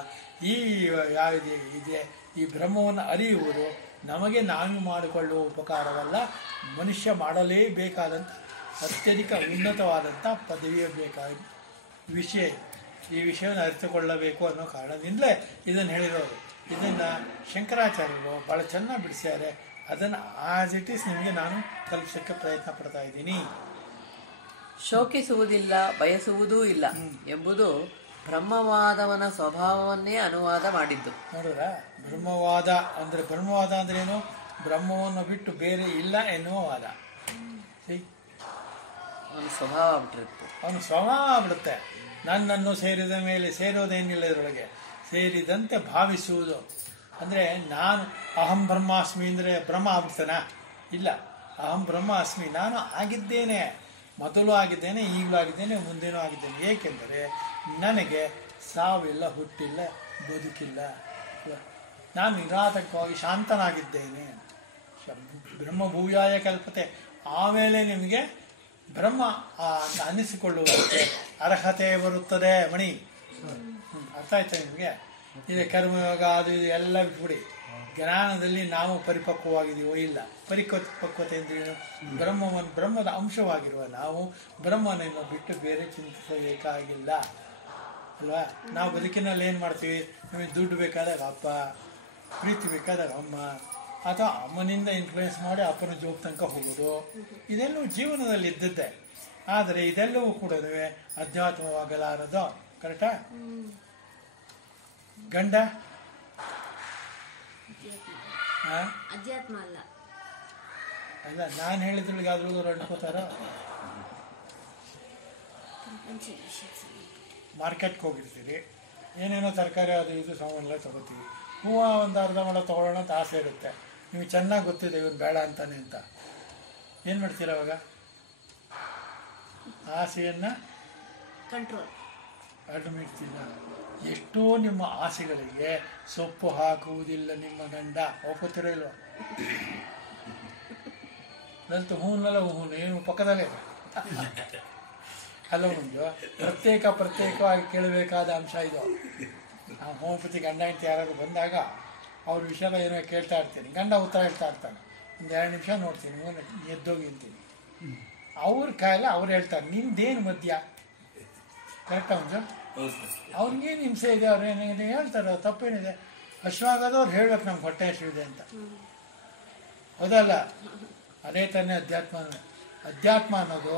ಇದೆ ಈ ಬ್ರಹ್ಮವನ್ನು ಅರಿಯುವುದು ನಮಗೆ ನಾವು ಮಾಡಿಕೊಳ್ಳುವ ಉಪಕಾರವಲ್ಲ. ಮನುಷ್ಯ ಮಾಡಲೇಬೇಕಾದಂಥ ಅತ್ಯಧಿಕ ಉನ್ನತವಾದಂಥ ಪದವಿಯ ಬೇಕಾದ ವಿಷಯ. ಈ ವಿಷಯವನ್ನು ಅರಿತುಕೊಳ್ಳಬೇಕು ಅನ್ನೋ ಕಾರಣದಿಂದಲೇ ಇದನ್ನು ಹೇಳಿರೋದು. ಇದನ್ನು ಶಂಕರಾಚಾರ್ಯರು ಭಾಳ ಚೆನ್ನಾಗಿ ಬಿಡಿಸ್ಯಾರೆ. ಅದನ್ನು ಆಸ್ ಇಟ್ ಈಸ್ ನಿಮಗೆ ನಾನು ತಲುಪಿಸೋಕ್ಕೆ ಪ್ರಯತ್ನ ಪಡ್ತಾ ಇದ್ದೀನಿ. ಶೋಕಿಸುವುದಿಲ್ಲ, ಬಯಸುವುದೂ ಇಲ್ಲ ಎಂಬುದು ಬ್ರಹ್ಮವಾದವನ ಸ್ವಭಾವವನ್ನೇ ಅನುವಾದ ಮಾಡಿದ್ದು. ನೋಡಿದ್ರ, ಬ್ರಹ್ಮವಾದ ಅಂದ್ರೆ ಏನು? ಬ್ರಹ್ಮವನ್ನು ಬಿಟ್ಟು ಬೇರೆ ಇಲ್ಲ ಎನ್ನುವ ವಾದ. ಅವನ ಸ್ವಭಾವ ಬಿಟ್ಟಿರುತ್ತೆ, ಅವನು ಸ್ವಭಾವ ಬಿಡುತ್ತೆ. ನನ್ನನ್ನು ಸೇರಿದ ಮೇಲೆ ಸೇರೋದೇನಿಲ್ಲ, ಇದರೊಳಗೆ ಸೇರಿದಂತೆ ಭಾವಿಸುವುದು. ಅಂದರೆ ನಾನು ಅಹಂ ಬ್ರಹ್ಮಾಸ್ಮಿ ಅಂದರೆ ಬ್ರಹ್ಮ ಆಗ್ಬಿಡ್ತಾನ? ಇಲ್ಲ, ಅಹಂ ಬ್ರಹ್ಮಾಸ್ಮಿ, ನಾನು ಆಗಿದ್ದೇನೆ, ಮೊದಲು ಆಗಿದ್ದೇನೆ, ಈಗಲೂ ಆಗಿದ್ದೇನೆ, ಮುಂದೇನೂ ಆಗಿದ್ದೇನೆ. ಏಕೆಂದರೆ ನನಗೆ ಸಾವಿಲ್ಲ, ಹುಟ್ಟಿಲ್ಲ, ಬದುಕಿಲ್ಲ. ನಾನು ನಿರಾತಕವಾಗಿ ಶಾಂತನಾಗಿದ್ದೇನೆ. ಬ್ರಹ್ಮಭೂಯಾಯ ಕಲ್ಪತೆ. ಆಮೇಲೆ ನಿಮಗೆ ಬ್ರಹ್ಮ ಅಂತ ಅನ್ನಿಸಿಕೊಳ್ಳುವುದಕ್ಕೆ ಅರ್ಹತೆ ಬರುತ್ತದೆ. ಮಣಿ ಅರ್ಥ ಆಯ್ತಾ ನಿಮಗೆ? ಇದೆ ಕರ್ಮಯೋಗ, ಅದು ಇದು ಎಲ್ಲ ಬಿಟ್ಬಿಡಿ. ಜ್ಞಾನದಲ್ಲಿ ನಾವು ಪರಿಪಕ್ವವಾಗಿದೀವೋ ಇಲ್ಲ. ಪರಿಪಕ್ವತೆ ಅಂದ್ರೆ ಬ್ರಹ್ಮದ ಅಂಶವಾಗಿರುವ ನಾವು ಬ್ರಹ್ಮನನ್ನು ಬಿಟ್ಟು ಬೇರೆ ಚಿಂತಿಸಬೇಕಾಗಿಲ್ಲ ಅಲ್ವಾ? ನಾವು ಬದುಕಿನಲ್ಲಿ ಏನು ಮಾಡ್ತೀವಿ? ನಮಗೆ ದುಡ್ಡು ಬೇಕಾದಾಗ ಅಪ್ಪ, ಪ್ರೀತಿ ಬೇಕಾದಾಗ ಅಮ್ಮ, ಅಥವಾ ಅಮ್ಮನಿಂದ ಇನ್ಫ್ಲೂಯೆನ್ಸ್ ಮಾಡಿ ಅಪ್ಪನ ಜೋಬ್ ತನಕ ಹೋಗೋದು, ಇದೆಲ್ಲವೂ ಜೀವನದಲ್ಲಿ ಇದ್ದದ್ದೇ. ಆದರೆ ಇದೆಲ್ಲವೂ ಕೂಡ ಅಧ್ಯಾತ್ಮವಾಗಲಾರದು. ಕರೆಕ್ಟಾ? ಗಂಡ ಅಧ್ಯಾತ್ಮ ಅಲ್ಲ. ಅಲ್ಲ, ನಾನು ಹೇಳಿದ್ರೊಳಗೆ ಆದ್ರೂ ಅವ್ರು ಅನ್ಕೋತಾರ. ಮಾರ್ಕೆಟ್ಗೆ ಹೋಗಿರ್ತೀರಿ, ಏನೇನೋ ತರಕಾರಿ ಅದು ಇದು ಸಾಮಾನೆಲ್ಲ ತಗೋತೀವಿ. ಹೂವು ಒಂದು ಅರ್ಧ ಮೊಳ ತೊಗೊಳ್ಳೋಣ ಅಂತ ಆಸೆ ಇರುತ್ತೆ. ನಿಮಗೆ ಚೆನ್ನಾಗಿ ಗೊತ್ತಿದೆ ಇವನು ಬೇಡ ಅಂತಾನೆ ಅಂತ. ಏನು ಮಾಡ್ತೀರ ಅವಾಗ? ಆಸೆಯನ್ನು ಕಂಟ್ರೋಲ್ ಅಡ್ಮಿಡ್ತೀರ. ಎಷ್ಟೋ ನಿಮ್ಮ ಆಸೆಗಳಿಗೆ ಸೊಪ್ಪು ಹಾಕುವುದಿಲ್ಲ ನಿಮ್ಮ ಗಂಡ. ಒಪ್ಪುತ್ತಿರೋ ಇಲ್ವ? ನಂತ ಹೂನಲ್ಲ ಹೂನು ಏನು ಪಕ್ಕದಲ್ಲೇ ಅಲ್ಲ. ಒಂದು ಪ್ರತ್ಯೇಕವಾಗಿ ಕೇಳಬೇಕಾದ ಅಂಶ ಇದು. ನಾವು ಹೋಮಿಯೋಪತಿ ಗಂಡ ಅಂತ ಯಾರಾದ್ರು ಬಂದಾಗ ಅವ್ರ ವಿಷಯ ಏನೋ ಕೇಳ್ತಾ ಇರ್ತೀನಿ, ಗಂಡ ಉತ್ತರ ಹೇಳ್ತಾ ಇರ್ತಾನೆ. ಒಂದು 2 ನಿಮಿಷ ನೋಡ್ತೀನಿ, ಎದ್ದೋಗಿ ಅಂತೀನಿ. ಅವ್ರ ಕಾಯಿಲೆ ಅವ್ರು ಹೇಳ್ತಾರೆ, ನಿಮ್ದೇನು ಮಧ್ಯ? ಕರೆಕ್ಟಾ? ಒಂದು ಅವ್ರಿಗೇನು ಹಿಂಸೆ ಇದೆ, ಅವ್ರು ಏನೇನು ಹೇಳ್ತಾರೆ, ತಪ್ಪೇನಿದೆ? ಹಶ್ವಾಗದವ್ರು ಹೇಳ್ಬೇಕು ನಮ್ಗೆ ಹೊಟ್ಟೆ ಹಸಿವಿದೆ ಅಂತ. ಹೌದಲ್ಲ? ಅದೇ ತಾನೇ ಅಧ್ಯಾತ್ಮ. ಅಧ್ಯಾತ್ಮ ಅನ್ನೋದು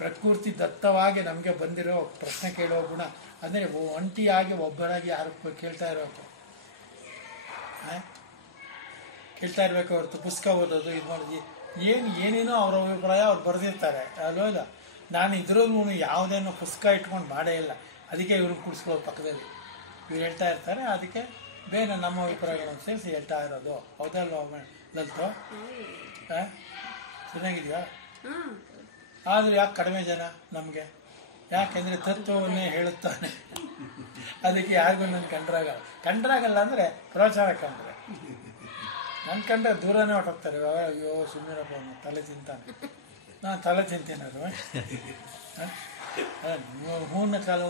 ಪ್ರಕೃತಿ ದತ್ತವಾಗಿ ನಮಗೆ ಬಂದಿರೋ ಪ್ರಶ್ನೆ ಕೇಳೋ ಗುಣ. ಅಂದರೆ ಒಂಟಿಯಾಗಿ ಒಬ್ಬರಾಗಿ ಯಾರು ಕೇಳ್ತಾ ಇರಬೇಕು, ಕೇಳ್ತಾ ಇರಬೇಕು ಹೊರತು ಪುಸ್ತಕ ಓದೋದು ಇದು ಮಾಡೋದು ಏನೇನೋ ಅವ್ರ ಅಭಿಪ್ರಾಯ ಅವ್ರು ಬರೆದಿರ್ತಾರೆ ಅಲ್ವಲ್ಲ. ನಾನು ಇದ್ರಲ್ಲೂ ಯಾವುದೇನೋ ಪುಸ್ತಕ ಇಟ್ಕೊಂಡು ಮಾಡೇ ಇಲ್ಲ. ಅದಕ್ಕೆ ಇವ್ರನ್ನ ಕೂಡಿಸ್ಕೊಳ್ಳೋದು ಪಕ್ಕದಲ್ಲಿ. ಇವ್ರು ಹೇಳ್ತಾ ಇರ್ತಾರೆ, ಅದಕ್ಕೆ ಬೇರೆ ನಮ್ಮ ಅಭಿಪ್ರಾಯಗಳನ್ನು ಸೇರಿಸಿ ಹೇಳ್ತಾ ಇರೋದು. ಹೌದಲ್ವ ಲಲಿತು? ಚೆನ್ನಾಗಿದೆಯಾ? ಆದರೂ ಯಾಕೆ ಕಡಿಮೆ ಜನ ನಮಗೆ? ಯಾಕೆಂದರೆ ತತ್ವವನ್ನೇ ಹೇಳುತ್ತಾನೆ. ಅದಕ್ಕೆ ಯಾರಿಗೂ ನನ್ನ ಕಂಡ್ರಾಗಲ್ಲ ಅಂದರೆ ಪ್ರವಚನ ಕಂಡ್ರೆ. ನನ್ನ ಕಂಡ್ರೆ ದೂರನೇ ಹೊಟ್ಟೋಗ್ತಾರೆ. ಅಯ್ಯೋ ಸುಮ್ಮನಿರಪ್ಪ, ತಲೆ ತಿಂತಾನೆ. ನಾನು ತಲೆ ತಿಂತೀನಿ. ಅದು ಹೂವಿನ ಕಾಲ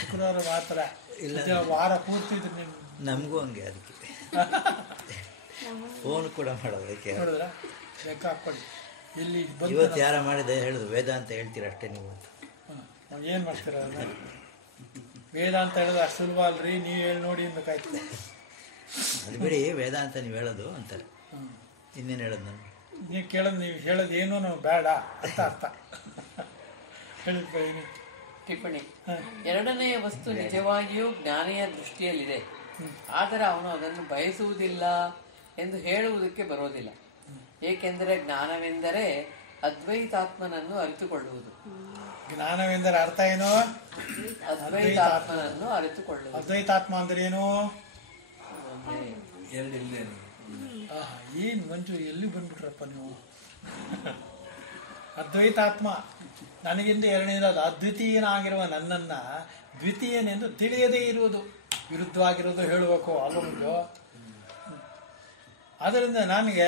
ಶುಕ್ರವಾರ ಮಾತ್ರ ಇಲ್ಲ, ವಾರ ಪೂರ್ತಿ ಇದ್ರೆ ನಿಮ್ಮ ನಮಗೂ ಹಂಗೆ. ಅದಕ್ಕೆ ಫೋನ್ ಕೂಡ ಮಾಡೋದಕ್ಕೆ ನೋಡಿದ್ರ ಲೆಕ್ಕ ಹಾಕ್ಕೊಳ್ಳಿ. ಎಲ್ಲಿ ಇವತ್ತು ಯಾರ ಮಾಡಿದೆ ಹೇಳಿದ್ರು ವೇದಾಂತ ಹೇಳ್ತೀರ ಅಷ್ಟೇ ನೀವು ಅಂತ. ಏನು ಮಾಡ್ತೀರ? ವೇದಾಂತ ಹೇಳೋದು ಅಷ್ಟು ಸುಲಭ ಅಲ್ರಿ, ನೀವು ಹೇಳಿ ನೋಡಿ ಅನ್ಬೇಕಾಯ್ತು. ಅದು ಬಿಡಿ, ವೇದಾಂತ ನೀವು ಹೇಳೋದು ಅಂತಾರೆ. ಇನ್ನೇನು ಹೇಳೋದು ನಾನು? ನೀವು ಕೇಳೋದು, ನೀವು ಹೇಳೋದು ಏನೂ ನಾವು ಬೇಡ ಅಂತ ಅರ್ಥ. ಹೇಳಿದ್ವಿ ಟಿಪ್ಪಣಿ. ಎರಡನೆಯ ವಸ್ತು ನಿಜವಾಗಿಯೂ ಜ್ಞಾನಿಯ ದೃಷ್ಟಿಯಲ್ಲಿದೆ, ಆದರೆ ಅವನು ಅದನ್ನು ಬಯಸುವುದಿಲ್ಲ ಎಂದು ಹೇಳುವುದಕ್ಕೆ ಬರೋದಿಲ್ಲ. ಏಕೆಂದರೆ ಜ್ಞಾನವೆಂದರೆ ಅದ್ವೈತಾತ್ಮನನ್ನು ಅರಿತುಕೊಳ್ಳುವುದು. ಜ್ಞಾನವೆಂದರೆ ಅರ್ಥ ಏನು? ಅದ್ವೈತಾತ್ಮನನ್ನು ಅರಿತುಕೊಳ್ಳುವುದು. ಅದ್ವೈತಾತ್ಮ ಅಂದ್ರೆ ಏನು? ಏನು ಮಂಜು, ಎಲ್ಲಿ ಬಂದ್ಬಿಟ್ರಪ್ಪ ನೀವು? ಅದ್ವೈತಾತ್ಮ ನನಗಿಂದ ಎರಡನೇದಾದ ಅದ್ವಿತೀಯನಾಗಿರುವ ನನ್ನನ್ನು ದ್ವಿತೀಯನೆಂದು ತಿಳಿಯದೇ ಇರುವುದು, ವಿರುದ್ಧವಾಗಿರೋದು ಹೇಳಬೇಕು ಅಲ್ಲೊಂದು. ಆದ್ದರಿಂದ ನನಗೆ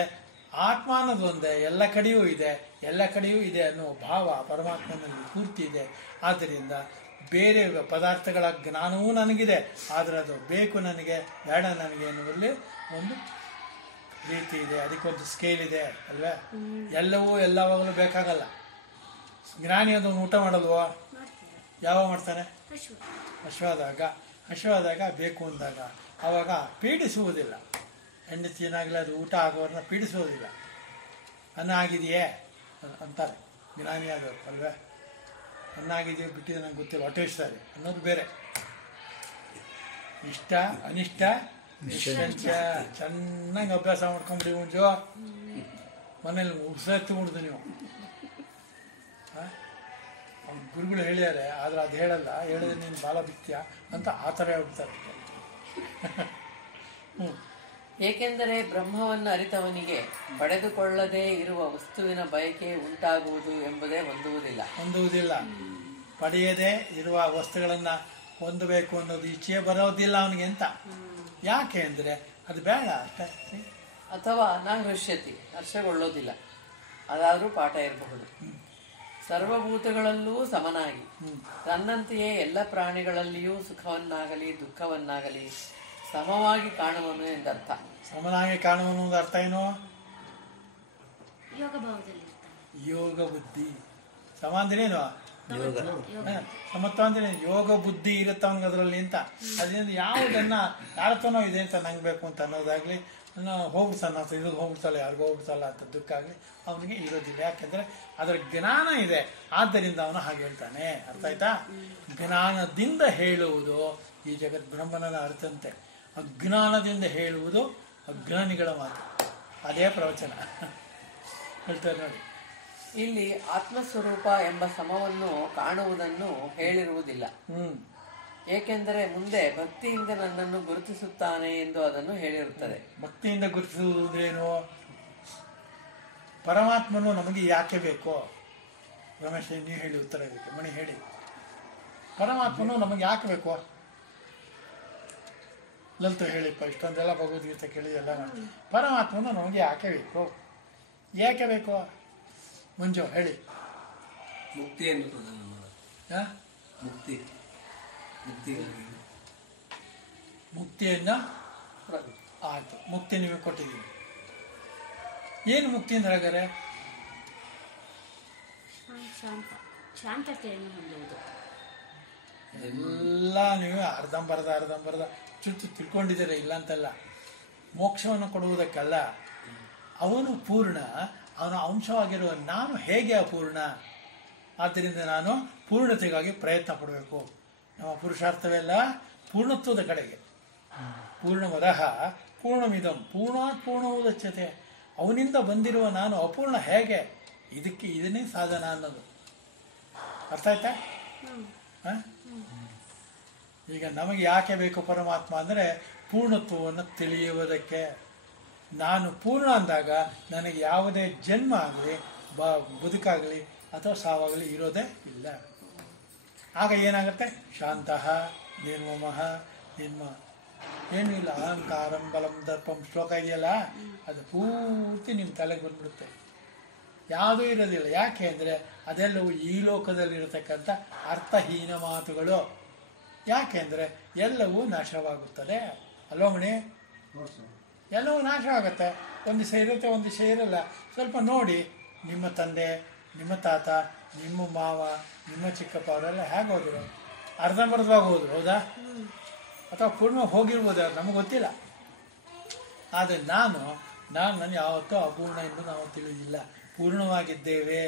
ಆತ್ಮ ಅನ್ನೋದು ಒಂದೇ, ಎಲ್ಲ ಕಡೆಯೂ ಇದೆ, ಎಲ್ಲ ಕಡೆಯೂ ಇದೆ ಅನ್ನೋ ಭಾವ ಪರಮಾತ್ಮನಲ್ಲಿ ಪೂರ್ತಿ ಇದೆ. ಆದ್ದರಿಂದ ಬೇರೆ ಪದಾರ್ಥಗಳ ಜ್ಞಾನವೂ ನನಗಿದೆ, ಆದರೆ ಅದು ಬೇಕು ನನಗೆ, ಬೇಡ ನನಗೆ ಎನ್ನುವಲ್ಲಿ ಒಂದು ರೀತಿ ಇದೆ. ಅದಕ್ಕೊಂದು ಸ್ಕೇಲ್ ಇದೆ ಅಲ್ವೇ? ಎಲ್ಲವೂ ಎಲ್ಲವಾಗಲೂ ಬೇಕಾಗಲ್ಲ. ಜ್ಞಾನಿ ಅದನ್ನು ಊಟ ಮಾಡಲ್ವೋ? ಯಾವಾಗ ಮಾಡ್ತಾನೆ? ಹಶ್ವಾದಾಗ ಬೇಕು ಅಂದಾಗ. ಆವಾಗ ಪೀಡಿಸುವುದಿಲ್ಲ. ಹೆಂಡತಿಯನ್ನಾಗಲಿ ಅದು ಊಟ ಆಗೋರನ್ನ ಪೀಡಿಸುವುದಿಲ್ಲ. ಅನ್ನ ಆಗಿದೆಯೇ ಅಂತಾರೆ ಜ್ಞಾನಿ ಆದವರು ಅಲ್ವೇ? ಅನ್ನ ಆಗಿದೆಯೋ ಬಿಟ್ಟಿದೆ ನಂಗೆ ಗೊತ್ತಿಲ್ಲ, ಹೊಟ್ಟೆ ಇಷ್ಟಾರೆ ಅನ್ನೋದು ಬೇರೆ. ಇಷ್ಟ ಅನಿಷ್ಟ ನಿಶ್ಚಂಚ ಚೆನ್ನಾಗಿ ಅಭ್ಯಾಸ ಮಾಡ್ಕೊಂಬಿಡಿ ಮುಂಜು. ಮನೇಲಿ ಉಡ್ಸತ್ತು ಉಡ್ದು ನೀವು. ಅವ್ನ ಗುರುಗಳು ಹೇಳಿದ್ದಾರೆ, ಆದ್ರೆ ಅದು ಹೇಳಲ್ಲ. ಹೇಳಿದ್ರೆ ನೀನು ಬಾಲ ಬಿತ್ತೀಯ ಅಂತ ಆ ಥರ ಹೇಳ್ಬಿಡ್ತಾರೆ. ಏಕೆಂದರೆ ಬ್ರಹ್ಮವನ್ನು ಅರಿತವನಿಗೆ ಪಡೆದುಕೊಳ್ಳದೇ ಇರುವ ವಸ್ತುವಿನ ಬಯಕೆ ಉಂಟಾಗುವುದು ಎಂಬುದೇ ಹೊಂದುವುದಿಲ್ಲ. ಪಡೆಯದೇ ಇರುವ ವಸ್ತುಗಳನ್ನ ಹೊಂದಬೇಕು ಅನ್ನೋದು ಇಚ್ಛೆ ಬರೋದಿಲ್ಲ ಅವನಿಗೆ ಅಂತ. ಯಾಕೆ ಅಂದರೆ ಅದು ಬೇಡ ಅಷ್ಟೇ. ಅಥವಾ ನಾ ಹೃಷ್ಯತಿ, ಹರ್ಷಗೊಳ್ಳೋದಿಲ್ಲ. ಅದಾದರೂ ಪಾಠ ಇರಬಹುದು. ಸರ್ವಭೂತಗಳಲ್ಲೂ ಸಮನಾಗಿ ತನ್ನಂತೆಯೇ ಎಲ್ಲ ಪ್ರಾಣಿಗಳಲ್ಲಿಯೂ ಸುಖವನ್ನಾಗಲಿ ದುಃಖವನ್ನಾಗಲಿ ಸಮವಾಗಿ ಕಾಣುವನು ಎಂದರ್ಥ. ಸಮನಾಗಿ ಕಾಣುವನು ಒಂದು ಅರ್ಥ ಏನು? ಯೋಗ ಬುದ್ಧಿ. ಸಮ ಅಂದ್ರೇನು? ಸಮತ್ವ ಅಂದ್ರೆ ಯೋಗ ಬುದ್ಧಿ ಇರುತ್ತೆ ಅವನಿಗೆ ಅದರಲ್ಲಿ ಅಂತ. ಅದರಿಂದ ಯಾವುದನ್ನ ಯಾರತನೋ ಇದೆ ಅಂತ ನಂಗೆ ಬೇಕು ಅಂತ ಅನ್ನೋದಾಗ್ಲಿ, ಹೋಗ್ಬಿಡ್ತಾನ ಇದು ಹೋಗ್ಬಿಡ್ತಲ್ಲ, ಯಾರಿಗೂ ಹೋಗ್ಬಿಡ್ತಲ್ಲ ಅಂತ ದುಃಖ ಆಗಲಿ ಅವನಿಗೆ ಇರೋದಿಲ್ಲ. ಯಾಕೆಂದ್ರೆ ಅದರ ಜ್ಞಾನ ಇದೆ, ಆದ್ದರಿಂದ ಅವನು ಹಾಗೆ ಹೇಳ್ತಾನೆ. ಅರ್ಥ ಆಯ್ತಾ? ಜ್ಞಾನದಿಂದ ಹೇಳುವುದು ಈ ಜಗತ್ ಬ್ರಹ್ಮನ ಅರ್ಥಂತೆ. ಅಜ್ಞಾನದಿಂದ ಹೇಳುವುದು ಅಜ್ಞಾನಿಗಳ ಮಾತು. ಅದೇ ಪ್ರವಚನ ಹೇಳ್ತಾರೆ ನೋಡಿ. ಇಲ್ಲಿ ಆತ್ಮಸ್ವರೂಪ ಎಂಬ ಸಮವನ್ನು ಕಾಣುವುದನ್ನು ಹೇಳಿರುವುದಿಲ್ಲ. ಏಕೆಂದರೆ ಮುಂದೆ ಭಕ್ತಿಯಿಂದ ನನ್ನನ್ನು ಗುರುತಿಸುತ್ತಾನೆ ಎಂದು ಅದನ್ನು ಹೇಳಿರುತ್ತದೆ. ಭಕ್ತಿಯಿಂದ ಗುರುತಿಸುವುದೇನು? ಪರಮಾತ್ಮನು ನಮಗೆ ಯಾಕೆ ಬೇಕೋ? ರಮೇಶ್ ನೀವು ಹೇಳಿ ಉತ್ತರ ಇದಕ್ಕೆ. ಮಣಿ ಹೇಳಿ. ಪರಮಾತ್ಮನು ನಮಗೆ ಯಾಕೆ ಬೇಕೋ? ಲಲಿತು ಹೇಳಿಪ್ಪ. ಇಷ್ಟೊಂದೆಲ್ಲ ಭಗವದ್ಗೀತೆ ಕೇಳಿ ಎಲ್ಲ ಮಾಡಿ. ಪರಮಾತ್ಮನು ನಮಗೆ ಯಾಕೆ ಬೇಕು? ಯಾಕೆ ಬೇಕು ಮುಂಜು ಹೇಳಿ. ಮುಕ್ತಿಯನ್ನ ಆಯ್ತು, ಮುಕ್ತಿ ನಿಮಗೆ ಕೊಟ್ಟಿದ್ದೀವಿ. ಏನು ಮುಕ್ತಿ ಅಂದ್ರೆ ಹಾಗಾದ್ರೆ? ಎಲ್ಲ ನೀವು ಅರ್ಧಂಬರ್ಧ ಚುಚ್ಚು ತಿಳ್ಕೊಂಡಿದ್ದೀರ. ಇಲ್ಲ ಅಂತಲ್ಲ, ಮೋಕ್ಷವನ್ನು ಕೊಡುವುದಕ್ಕಲ್ಲ, ಅವನು ಪೂರ್ಣ, ಅವನ ಅಂಶವಾಗಿರುವ ನಾನು ಹೇಗೆ ಅಪೂರ್ಣ? ಆದ್ದರಿಂದ ನಾನು ಪೂರ್ಣತೆಗಾಗಿ ಪ್ರಯತ್ನ ಪಡಬೇಕು. ನಮ್ಮ ಪುರುಷಾರ್ಥವೆಲ್ಲ ಪೂರ್ಣತ್ವದ ಕಡೆಗೆ. ಪೂರ್ಣಮದಃ ಪೂರ್ಣಮಿದಂ ಪೂರ್ಣಾತ್ ಪೂರ್ಣವುದಚ್ಯತೆ. ಅವನಿಂದ ಬಂದಿರುವ ನಾನು ಅಪೂರ್ಣ ಹೇಗೆ? ಇದನ್ನೇ ಸಾಧನ ಅನ್ನೋದು. ಅರ್ಥ ಆಯ್ತಾ? ಈಗ ನಮಗೆ ಯಾಕೆ ಬೇಕು ಪರಮಾತ್ಮ ಅಂದರೆ ಪೂರ್ಣತ್ವವನ್ನು ತಿಳಿಯುವುದಕ್ಕೆ. ನಾನು ಪೂರ್ಣ ಅಂದಾಗ ನನಗೆ ಯಾವುದೇ ಜನ್ಮ ಆಗಲಿ ಬದುಕಾಗಲಿ ಅಥವಾ ಸಾವಾಗಲಿ ಇರೋದೇ ಇಲ್ಲ. ಆಗ ಏನಾಗುತ್ತೆ? ಶಾಂತಃ ನಿರ್ಮಮಃ ಏನೂ ಇಲ್ಲ. ಅಹಂಕಾರಂ ಬಲಂ ದರ್ಪಂ ಶ್ಲೋಕ ಇದೆಯಲ್ಲ, ಅದು ಪೂರ್ತಿ ನಿಮ್ಮ ತಲೆಗೆ ಬಂದ್ಬಿಡುತ್ತೆ. ಯಾವುದೂ ಇರೋದಿಲ್ಲ. ಯಾಕೆ ಅಂದರೆ ಅದೆಲ್ಲವೂ ಈ ಲೋಕದಲ್ಲಿರತಕ್ಕಂಥ ಅರ್ಥಹೀನ ಮಾತುಗಳು. ಯಾಕೆ ಅಂದರೆ ಎಲ್ಲವೂ ನಾಶವಾಗುತ್ತದೆ ಅಲ್ವಾ ಮಣಿ? ಎಲ್ಲವೂ ನಾಶ ಆಗುತ್ತೆ. ಒಂದು ದಿವಸ ಇರುತ್ತೆ, ಒಂದು ದಿವಸ ಇರಲ್ಲ. ಸ್ವಲ್ಪ ನೋಡಿ, ನಿಮ್ಮ ತಂದೆ, ನಿಮ್ಮ ತಾತ, ನಿಮ್ಮ ಮಾವ, ನಿಮ್ಮ ಚಿಕ್ಕಪ್ಪ ಅವರೆಲ್ಲ ಹೇಗೆ ಹೋದರು? ಅರ್ಧಂಬರ್ಧವಾಗಿ ಹೋದ್ರು, ಹೌದಾ? ಅಥವಾ ಪೂರ್ಣ ಹೋಗಿರ್ಬೋದು, ನಮಗೆ ಗೊತ್ತಿಲ್ಲ. ಆದರೆ ನಾನು ಯಾವತ್ತೂ ಅಪೂರ್ಣ ಎಂದು ನಾವು ತಿಳಿದಿಲ್ಲ. ಪೂರ್ಣವಾಗಿದ್ದೇವೆ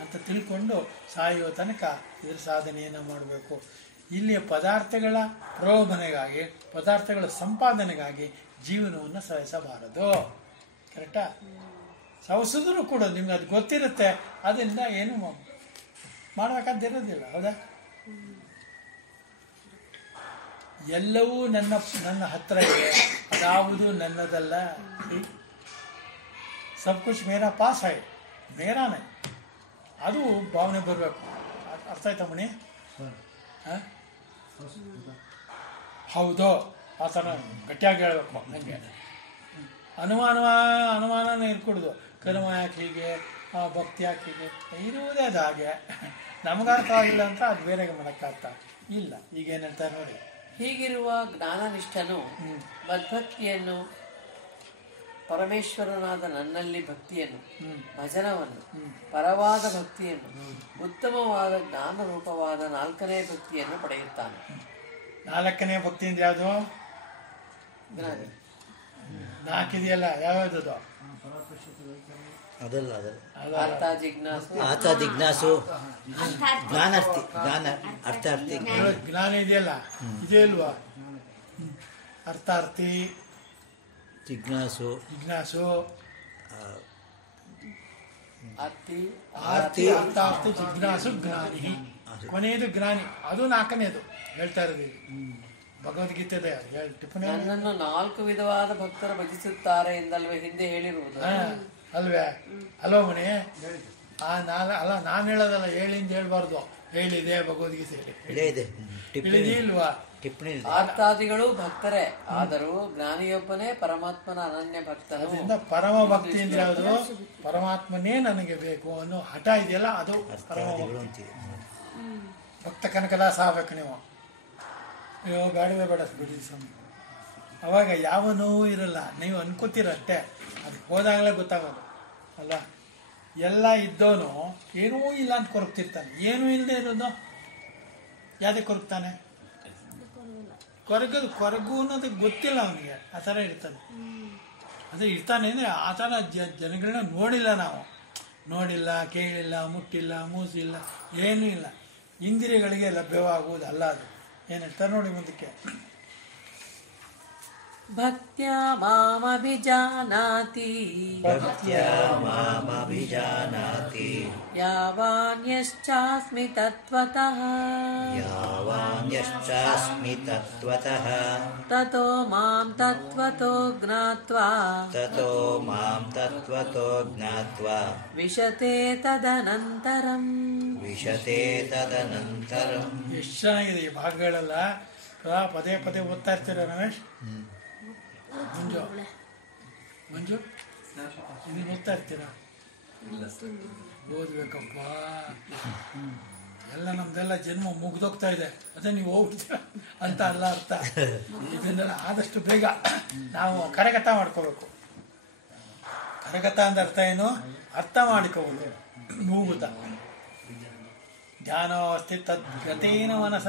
ಅಂತ ತಿಳ್ಕೊಂಡು ಸಾಯುವ ತನಕ ಇದರ ಸಾಧನೆಯನ್ನು ಮಾಡಬೇಕು. ಇಲ್ಲಿಯ ಪದಾರ್ಥಗಳ ಪ್ರಲೋಭನೆಗಾಗಿ, ಪದಾರ್ಥಗಳ ಸಂಪಾದನೆಗಾಗಿ ಜೀವನವನ್ನು ಸವಿಸಬಾರದು. ಕರೆಕ್ಟಾ? ಸವಿಸಿದ್ರೂ ಕೂಡ ನಿಮ್ಗೆ ಅದು ಗೊತ್ತಿರುತ್ತೆ, ಅದರಿಂದ ಏನು ಮಾಡಬೇಕಾದಿರೋದಿಲ್ಲ, ಹೌದಾ? ಎಲ್ಲವೂ ನನ್ನ ಹತ್ರ ಇದೆ, ಅದಾವುದು ನನ್ನದಲ್ಲ. ಸಬ್ ಕುछ ಮೇರಾ ಪಾಸ್ है, ಮೇರಾನೇ. ಅದು ಭಾವನೆ ಬರಬೇಕು. ಅರ್ಥ ಆಯ್ತಾ ಮಣಿ? ಹೌದು, ಆ ಥರ ಗಟ್ಟಿಯಾಗಿ ಹೇಳ್ಬೇಕು. ನನಗೆ ಅನುಮಾನನೇ ಇರ್ಕೊಡುದು. ಕರ್ಮ ಯಾಕೆ ಹೀಗೆ, ಭಕ್ತಿ ಯಾಕೆ ಹೀಗೆ ಇರುವುದೇ ಅದು ಹಾಗೆ. ನಮಗರ್ಥ ಆಗಿಲ್ಲ ಅಂತ ಅದು ಬೇರೆಗೆ ಮಾಡೋಕ್ಕರ್ಥ ಇಲ್ಲ. ಈಗ ಏನು ಹೇಳ್ತಾರೆ ನೋಡಿ. ಹೀಗಿರುವ ಜ್ಞಾನನಿಷ್ಠನು ಮದ್ಭಕ್ತಿಯನ್ನು, ಪರಮೇಶ್ವರನಾದ ನನ್ನಲ್ಲಿ ಭಕ್ತಿಯನ್ನು, ಭಜನವನ್ನು, ಪರವಾದ ಭಕ್ತಿಯನ್ನು, ಉತ್ತಮವಾದ ಜ್ಞಾನರೂಪವಾದ 4ನೇ ಭಕ್ತಿಯನ್ನು ಪಡೆಯುತ್ತಾನೆ. 4ನೇ ಭಕ್ತಿ ಅಂದ್ರೆ ಯಾವುದು? ಜ್ಞಾನಿ. 4 ಇದೆಯಲ್ಲ, ಯಾವ್ದು? ಅದಲ್ಲ ಅರ್ಥ ಜಿಜ್ಞಾಸು, ಜ್ಞಾನಾರ್ಥಿ, ಅರ್ಥಾರ್ಥಿ. ಜ್ಞಾನ ಇದೆಯಲ್ಲ, ಇದೇ ಇಲ್ವಾ? ಅರ್ಥಾರ್ಥಿ, ಜಿಜ್ಞಾಸು, ಅರ್ಥಿ, ಅರ್ಥಾರ್ಥಿ, ಜಿಜ್ಞಾಸು, ಜ್ಞಾನಿ. ಕೊನೆಯದು ಜ್ಞಾನಿ. ಅದು 4ನೇದು ಹೇಳ್ತಾ ಇರೋದು ಭಗವದ್ಗೀತೆ ಟಿಪ್ಪಣಿ. ನನ್ನನ್ನು 4 ವಿಧವಾದ ಭಕ್ತರು ಭಜಿಸುತ್ತಾರೆ ಎಂದಲ್ವೇ ಹಿಂದೆ ಹೇಳಿರುವುದು? ಅಲ್ವೇ? ಅಲ್ವ ಮಣಿ? ಅಲ್ಲ, ನಾನು ಹೇಳೋದಲ್ಲ, ಹೇಳಿಂದ ಹೇಳ್ಬಾರ್ದು. ಹೇಳಿದೆ ಭಗವದ್ಗೀತೆ ಇಲ್ವಾ? ಆರ್ತಾದಿಗಳು ಭಕ್ತರೇ, ಆದರೂ ಜ್ಞಾನಿಯೊಬ್ಬನೇ ಪರಮಾತ್ಮನ ಅನನ್ಯ ಭಕ್ತನು. ಅದರಿಂದ ಪರಮ ಭಕ್ತಿ ಅಂದ್ರೆ ಯಾವುದು? ಪರಮಾತ್ಮನೇ ನನಗೆ ಬೇಕು ಅನ್ನೋ ಹಠ ಇದೆಯಲ್ಲ, ಅದು ಪರಮ ಭಕ್ತಿ. ಭಕ್ತ ಕನಕದಾಸ ಆಗ್ಬೇಕು ನೀವು. ಅಯ್ಯೋ ಬೇಡವೇ ಬೇಡ ಬಿಡಿ ಸ್ವಾಮಿ. ಅವಾಗ ಯಾವ ನೋವು ಇರಲ್ಲ, ನೀವು ಅನ್ಕೋತೀರಷ್ಟೇ. ಅದಕ್ಕೆ ಹೋದಾಗಲೇ ಗೊತ್ತಾಗೋದು ಅಲ್ಲ. ಎಲ್ಲ ಇದ್ದವನು ಏನೂ ಇಲ್ಲ ಅಂತ ಕೊರಗ್ತಿರ್ತಾನೆ. ಏನೂ ಇಲ್ಲದೆ ಇರೋದು ಯಾವ್ದಕ್ಕೆ ಕೊರಗ್ತಾನೆ? ಕೊರಗು ಅನ್ನೋದು ಗೊತ್ತಿಲ್ಲ ಅವನಿಗೆ. ಆ ಥರ ಇರ್ತಾನೆ. ಅದೇ ಇರ್ತಾನೆ ಅಂದರೆ ಆ ಥರ ಜನಗಳನ್ನ ನೋಡಿಲ್ಲ ನಾವು. ನೋಡಿಲ್ಲ, ಕೇಳಿಲ್ಲ, ಮುಟ್ಟಿಲ್ಲ, ಮೂಸಿಲ್ಲ, ಏನೂ ಇಲ್ಲ. ಇಂದ್ರಿಯಗಳಿಗೆ ಲಭ್ಯವಾಗುವುದಲ್ಲ ಅದು. ಏನು ಹೇಳ್ತಾರೆ ನೋಡಿ ಮುಂದಕ್ಕೆ. ಭಕ್ತ್ಯಾ ಮಾಮಭಿಜಾನಾತಿ, ಯಾವಾನ್ಯಶ್ಚಾಸ್ಮಿ ತತ್ವತಃ, ತತೋ ಮಾಂ ತತ್ವತೋ ಜ್ಞಾತ್ವಾ ವಿಶತೆ ತದನಂತರಂ. ಎಷ್ಟು ಚೆನ್ನಾಗಿದೆ ಈ ಭಾಗಗಳೆಲ್ಲ. ಪದೇ ಪದೇ ಓದ್ತಾ ಇರ್ತೀರ ರಮೇಶ್? ಮಂಜು ಇದನ್ನ ಓದ್ತಾ ಇರ್ತೀರಾ? ಓದ್ಬೇಕಪ್ಪ. ಎಲ್ಲ ನಮ್ದೆಲ್ಲ ಜನ್ಮ ಮುಗ್ದೋಗ್ತಾ ಇದೆ, ಅದೇ ನೀವು ಹೋಗ್ತೀರ ಅಂತ ಅಲ್ಲ ಅರ್ಥ. ಇದನ್ನೆಲ್ಲ ಆದಷ್ಟು ಬೇಗ ನಾವು ಕರಗತ ಮಾಡ್ಕೋಬೇಕು. ಕರಗತ ಅಂದ ಅರ್ಥ ಏನು? ಅರ್ಥ ಮಾಡಿಕೋಬೋದು. ಮೂಗುತ ಧ್ಯಾನವಸ್ಥೆ ತದ್ಗತೇನ ಮನಸ.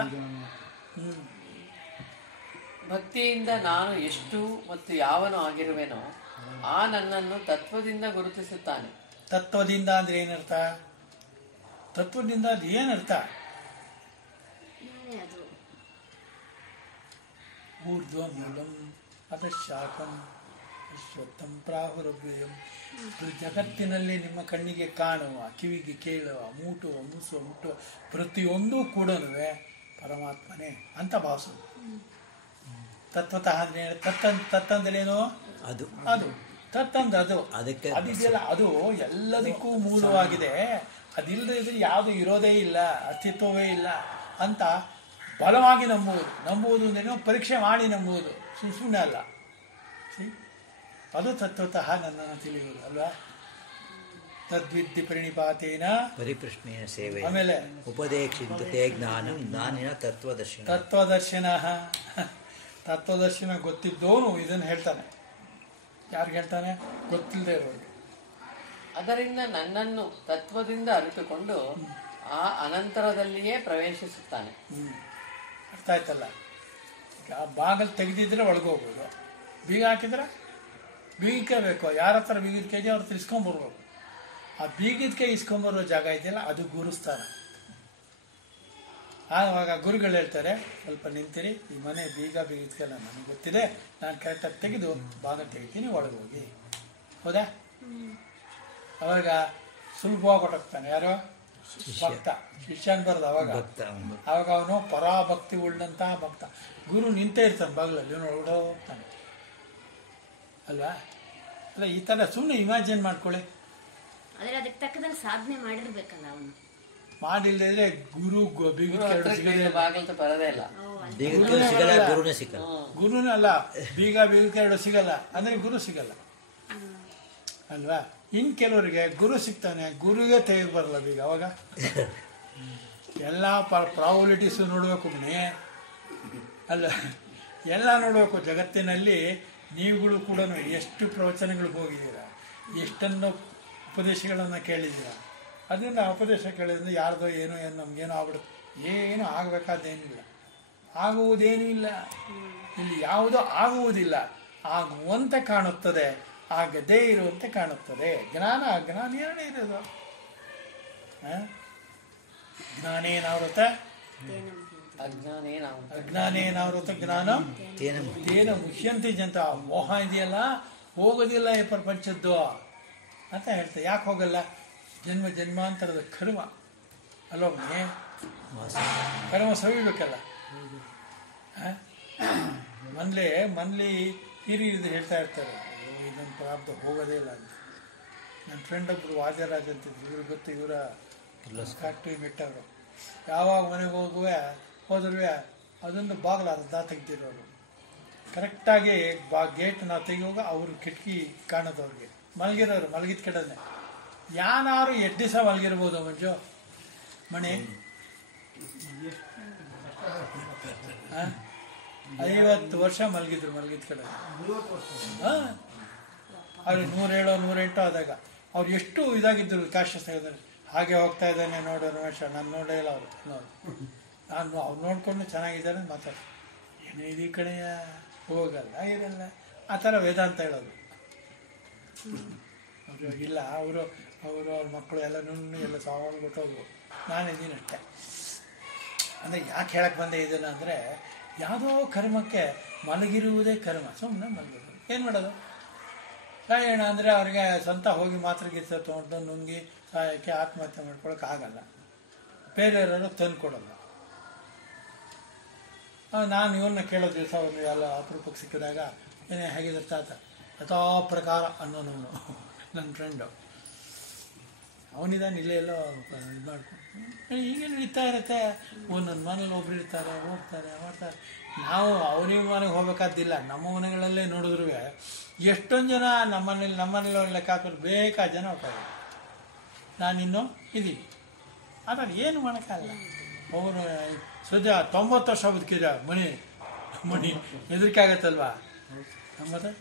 ಭಕ್ತಿಯಿಂದ ನಾನು ಎಷ್ಟು ಮತ್ತು ಯಾವನು ಆಗಿರುವೆನೋ ಆ ನನ್ನನ್ನು ತತ್ವದಿಂದ ಗುರುತಿಸುತ್ತಾನೆ. ತತ್ವದಿಂದ ಅಂದ್ರೆ ಏನರ್ಥ? ತತ್ವದಿಂದ ಅದು ಏನರ್ಥ? ನಾನೇ ಅದು. ಊರ್ಧ್ವ ಮೂಲಂ ಅಧಃಶಾಖಂ ಅಶ್ವತ್ಥಂ ಪ್ರಾಹುರವ್ಯಯಂ. ಜಗತ್ತಿನಲ್ಲಿ ನಿಮ್ಮ ಕಣ್ಣಿಗೆ ಕಾಣುವ, ಕಿವಿಗೆ ಕೇಳುವ, ಮುಸುವ ಮುಟ್ಟುವ ಪ್ರತಿಯೊಂದು ಕೂಡ ಪರಮಾತ್ಮನೇ ಅಂತ ಭಾವಿಸೋದು. ತತ್ವತಃ ಅಂದ್ರೆ ತತ್ತಂದ್ರೇನು? ಅದು ಅದು ತತ್ತಂದ ಅದು ಅದಕ್ಕೆ ಅದಿದೆಯಲ್ಲ, ಅದು ಎಲ್ಲದಕ್ಕೂ ಮೂಲವಾಗಿದೆ. ಅದಿಲ್ಲದೆ ಇದ್ರೆ ಯಾವುದು ಇರೋದೇ ಇಲ್ಲ, ಅಸ್ತಿತ್ವವೇ ಇಲ್ಲ ಅಂತ ಬಲವಾಗಿ ನಂಬುವುದು ಅಂದ್ರೆ ಪರೀಕ್ಷೆ ಮಾಡಿ ನಂಬುವುದು, ಸುಮ್ಮನೆ ಅಲ್ಲ. ಅದು ತತ್ವತಃ ನನ್ನನ್ನು ತಿಳಿಯುವುದು ಅಲ್ವಾ? ತದ್ವಿದ್ಧಿ ಪ್ರಣಿಪಾತೇನ ಪರಿಪ್ರಶ್ನೆಯ ಸೇವೆ. ಆಮೇಲೆ ಉಪದೇಕ್ಷಿತತೆ ಜ್ಞಾನ ಜ್ಞಾನಿನ ತತ್ವದರ್ಶನ. ತತ್ವದರ್ಶನ ಗೊತ್ತಿದ್ದವನು ಇದನ್ನು ಹೇಳ್ತಾನೆ. ಯಾರಿಗೆ ಹೇಳ್ತಾನೆ? ಗೊತ್ತಿಲ್ಲದೆ ಇರೋದು. ಅದರಿಂದ ನನ್ನನ್ನು ತತ್ವದಿಂದ ಅರಿತುಕೊಂಡು ಆ ಅನಂತರದಲ್ಲಿಯೇ ಪ್ರವೇಶಿಸುತ್ತಾನೆ. ಅರ್ಥ ಆಯ್ತಲ್ಲ? ಈಗ ಬಾಗಲ್ ತೆಗೆದಿದ್ರೆ ಒಳಗೋಗ್ಬೋದು, ಬೀಗ ಹಾಕಿದ್ರೆ ಬೀಗಕ್ಕೆ ಬೇಕು. ಯಾರ ಹತ್ರ ಬೀಗದ ಕೈ ಅವ್ರು ತಿಳ್ಸ್ಕೊಂಬರ್ಬೇಕು. ಆ ಬೀಗದ ಕೈ ಇಸ್ಕೊಂಬರೋ ಜಾಗ ಇದೆಯಲ್ಲ, ಅದು ಗುರುಸ್ಥಾನ. ಆವಾಗ ಗುರುಗಳು ಹೇಳ್ತಾರೆ, ಸ್ವಲ್ಪ ನಿಂತಿರಿ, ಈ ಮನೆ ಬೀಗದಕೆಲ್ಲ ನನಗೆ ಗೊತ್ತಿದೆ, ನಾನು ಕರೆಕ್ಟಾಗಿ ತೆಗೆದು ಬಾಗ ತೆಗಿತೀನಿ, ಒಳಗೋಗಿ. ಹೌದಾ? ಅವಾಗ ಸುಲಭವಾಗಿ ಹೊರಟಾಗ್ತಾನೆ. ಯಾರು? ಭಕ್ತ. ಶಿಷ್ಯ ಅನ್ಬಾರ್ದು ಅವಾಗ. ಅವಾಗ ಅವನು ಪರಾಭಕ್ತಿ ಉಳ್ಳಂತಹ ಭಕ್ತ. ಗುರು ನಿಂತೇ ಇರ್ತಾನೆ ಬಾಗಿಲಲ್ಲಿ, ಇವನು ಒಳಗಡೆ ಹೋಗ್ತಾನೆ ಅಲ್ವಾ? ಅಲ್ಲ, ಈ ಥರ ಸುಮ್ಮನೆ ಇಮ್ಯಾಜಿನ್ ಮಾಡ್ಕೊಳ್ಳಿ. ಆದ್ರೆ ಅದಕ್ಕೆ ತಕ್ಕದಲ್ಲಿ ಸಾಧನೆ ಮಾಡಿರ್ಬೇಕಲ್ಲ ಅವನು. ಮಾಡಿಲ್ಲದೆ ಇದ್ರೆ ಗುರು ಬಾಗಿಲು ಬರೋದೇ ಇಲ್ಲ. ಗುರುನೇ ಅಲ್ಲ, ಬೀಗ ಬೀಗಕ್ಕೆರಡು ಸಿಗಲ್ಲ ಅಂದ್ರೆ ಗುರು ಸಿಗಲ್ಲ ಅಲ್ವಾ? ಇನ್ ಕೆಲವರಿಗೆ ಗುರು ಸಿಗ್ತಾನೆ, ಗುರುಗೆ ತೆಗೆದು ಬರಲ್ಲ ಬೀಗ. ಅವಾಗ ಎಲ್ಲ ಪ್ರಾಬಬಿಲಿಟೀಸು ನೋಡ್ಬೇಕು ಮನೆ ಅಲ್ಲ, ಎಲ್ಲ ನೋಡ್ಬೇಕು. ಜಗತ್ತಿನಲ್ಲಿ ನೀವುಗಳು ಕೂಡ ಎಷ್ಟು ಪ್ರವಚನಗಳಿಗೆ ಹೋಗಿದ್ದೀರಾ, ಎಷ್ಟನ್ನು ಉಪದೇಶಗಳನ್ನು ಕೇಳಿದ್ದೀರಾ. ಅದರಿಂದ ಉಪದೇಶ ಕೇಳಿದ್ರೆ ಯಾರ್ದೋ ಏನೋ ನಮ್ಗೇನೋ ಆಗ್ಬಿಡುತ್ತೆ. ಏನು ಆಗಬೇಕಾದ್ದೇನಿಲ್ಲ, ಆಗುವುದೇನೂ ಇಲ್ಲ. ಇಲ್ಲಿ ಯಾವುದೋ ಆಗುವುದಿಲ್ಲ, ಆಗುವಂತೆ ಕಾಣುತ್ತದೆ, ಆಗದೇ ಇರುವಂತೆ ಕಾಣುತ್ತದೆ. ಜ್ಞಾನ ಅಜ್ಞಾನ ಎರಡೇ ಇರೋದು. ಜ್ಞಾನೇನಾವೃತ ಅಜ್ಞಾನೇನಾವೃತ ಜ್ಞಾನ ತೇನ ಮುಹ್ಯಂತಿ ಜಂತ. ಮೋಹ ಇದೆಯಲ್ಲ, ಹೋಗೋದಿಲ್ಲ ಈ ಪ್ರಪಂಚದ್ದು ಅಂತ ಹೇಳ್ತಾರೆ. ಯಾಕೆ ಹೋಗಲ್ಲ? ಜನ್ಮ ಜನ್ಮಾಂತರದ ಕರ್ಮ ಅಲ್ಲೊಮ್ಮೆ ಕರ್ಮ ಸವಿಬೇಕಲ್ಲ. ಮನ್ಲಿ ಹಿರಿಯರು ಹೇಳ್ತಾ ಇರ್ತಾರೆ, ಇದೊಂದು ಪ್ರಾಬ್ದ ಹೋಗೋದೇ ಇಲ್ಲ ಅಂತ. ನನ್ನ ಫ್ರೆಂಡ್ ಒಬ್ಬರು ವಾದ್ಯರಾಜ್ ಅಂತಿದ್ರು, ಇವ್ರಿಗೆ ಗೊತ್ತು. ಇವರ ಫ್ಯಾಕ್ಟ್ರಿ ಬಿಟ್ಟವರು ಯಾವಾಗ ಮನೆಗೆ ಹೋದ್ರೂ ಅದೊಂದು ಬಾಗಿಲು ಅರ್ಧ ತೆಗ್ದಿರೋರು. ಕರೆಕ್ಟಾಗಿ ಗೇಟ್ ನಾವು ತೆಗಿಯುವಾಗ ಅವರು ಕಿಟಕಿ ಕಾಣೋದವ್ರಿಗೆ. ಮಲಗಿರೋರು ಮಲಗಿದ ಕಡೆನೆ. ಯಾರು ಎಷ್ಟು ದಿವಸ ಮಲಗಿರ್ಬೋದು ಮಂಜು ಮಣಿ? 50 ವರ್ಷ ಮಲಗಿದ್ರು ಮಲಗಿದ ಕಡೆ. ಅವ್ರಿಗೆ 107, 108 ಆದಾಗ ಅವ್ರು ಎಷ್ಟು ಇದಾಗಿದ್ರು ಕಾಶಸ್ ತೆಗೆದ್ರೆ. ಹಾಗೆ ಹೋಗ್ತಾ ಇದ್ದಾನೆ ನೋಡು ರಮೇಶ, ನಾನು ನೋಡೇ ಇಲ್ಲ ಅವರು. ನಾನು ಅವ್ರು ನೋಡ್ಕೊಂಡು ಚೆನ್ನಾಗಿದ್ದಾರೆ ಮಾತಾಡ್ತೀನಿ. ಏನು ಈ ಕಡೆ ಹೋಗಲ್ಲ ಇರಲ್ಲ ಆ ಥರ ವೇದಾಂತ ಹೇಳೋದು. ಅವರು ಇಲ್ಲ, ಅವ್ರ ಮಕ್ಕಳು ಎಲ್ಲ ಎಲ್ಲ ಸವಾಲು ಕೊಟ್ಟೋದು. ನಾನಿದ್ದೀನಿ ಅಷ್ಟೇ. ಅಂದರೆ ಯಾಕೆ ಹೇಳಕ್ಕೆ ಬಂದೆ ಇದನ್ನು ಅಂದರೆ, ಯಾವುದೋ ಕರ್ಮಕ್ಕೆ ಮಲಗಿರುವುದೇ ಕರ್ಮ. ಸುಮ್ಮನೆ ಮಲಗಿರೋದು. ಏನು ಮಾಡೋದು? ಸಾಯೋಣ ಅಂದರೆ ಅವ್ರಿಗೆ ಸ್ವಂತ ಹೋಗಿ ಮಾತ್ರ ಗೀತ ತೊಗೊಂಡು ನುಂಗಿ ಸಾಯಕ್ಕೆ ಆತ್ಮಹತ್ಯೆ ಮಾಡ್ಕೊಳಕ್ಕೆ ಆಗಲ್ಲ. ಬೇರೆಯವರು ತಂದು ಕೊಡೋಲ್ಲ. ನಾನು ಇವನ್ನ ಕೇಳೋ ದಿವಸ ಒಂದು ಎಲ್ಲ ಅಪರೂಪಕ್ಕೆ ಸಿಕ್ಕಿದಾಗ, ಏನೇ ಹೇಗಿದ್ರೆ ತಾತ ಯಥಾ ಪ್ರಕಾರ ಅನ್ನೋನು ನನ್ನ ಫ್ರೆಂಡು. ಅವನಿದಾನೆ ಇಲ್ಲೇ ಎಲ್ಲೋ ಇದು ಮಾಡ್ಕೊಂಡು ಹೀಗೆ ನಡೀತಾ ಇರುತ್ತೆ. ಒಂದೊಂದು ಮನೇಲಿ ಒಬ್ರು ಇರ್ತಾರೆ, ಹೋಗ್ತಾರೆ, ಮಾಡ್ತಾರೆ. ನಾವು ಅವ್ರಿಗೆ ಮನೆಗೆ ಹೋಗ್ಬೇಕಾದಿಲ್ಲ. ನಮ್ಮ ಮನೆಗಳಲ್ಲೇ ನೋಡಿದ್ರು ಎಷ್ಟೊಂದು ಜನ ನಮ್ಮನೇಲಿ ಲೆಕ್ಕ ಹಾಕೋರು ಬೇಕಾದ ಜನ ಹೋಗ್ತಾರೆ. ನಾನಿನ್ನೂ ಇದ್ದೀವಿ. ಆದರೆ ಏನು ಮಾಡೋಕ್ಕಾಗಲ್ಲ. ಅವರು ಸದ್ಯ 90 ವರ್ಷ ಬದುಕಿದ ಮಣಿ ಹೆದರಿಕೆ ಆಗತ್ತಲ್ವಾ ಮತ್ತೆ.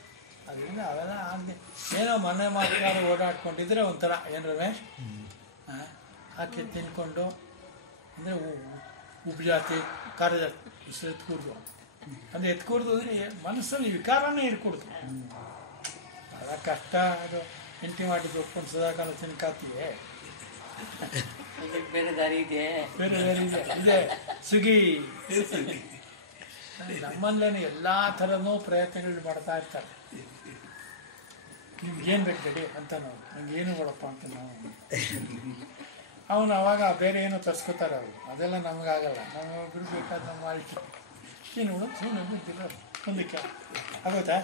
ಅದರಿಂದ ಅವೆಲ್ಲ ಆಗದೆ ಏನೋ ಮನೆ ಮಾತ್ರ ಓಡಾಡ್ಕೊಂಡಿದ್ರೆ ಒಂಥರ ಏನು ರಮೇಶ್ ಹಾಕಿ ತಿನ್ಕೊಂಡು ಅಂದರೆ ಉಪಜಾತಿ ಖಾರ ಜಾತಿ ಇಷ್ಟು ಎತ್ಕೂಡ್ದು. ಅಂದರೆ ಎತ್ಕೂಡ್ದು ಅಂದರೆ ಮನಸ್ಸಲ್ಲಿ ವಿಕಾರನೇ ಇಟ್ಕೊಡ್ತು. ಬಹಳ ಕಷ್ಟ ಅದು ಎಂಟಿ ಮಾಡಿದ್ದು ಒಪ್ಕೊಂಡು ಸದಾಕಾಲ ತಿನ್ಕಾತಿಯೇ ಬೇರೆ ದಾರಿ ಇದೆ. ಬೇರೆ ಬೇರೆ ಇದೆ ಸುಗಿ. ನಮ್ಮಲ್ಲೇನೆ ಎಲ್ಲ ಥರನೂ ಪ್ರಯತ್ನಗಳು ಮಾಡ್ತಾ ಇರ್ತಾರೆ. ನಿಮ್ಗೇನು ಬೇಕು ಗಡಿ ಅಂತ ನಾವು ನಂಗೇನು ಕೊಡಪ್ಪ ಅಂತ ನಾವು ಅವನು ಅವಾಗ ಬೇರೆ ಏನೋ ತರ್ಸ್ಕೊತಾರೆ ಅವರು. ಅದೆಲ್ಲ ನಮಗಾಗಲ್ಲ. ನಮಗೊಬ್ರು ಬೇಕಾದ ನಮ್ಮ ಆಯ್ತು ಏನು ಸುಮ್ಮನೆ ಬಿದ್ದಿಲ್ಲ ಮುಂದಕ್ಕೆ ಆಗೋತಾ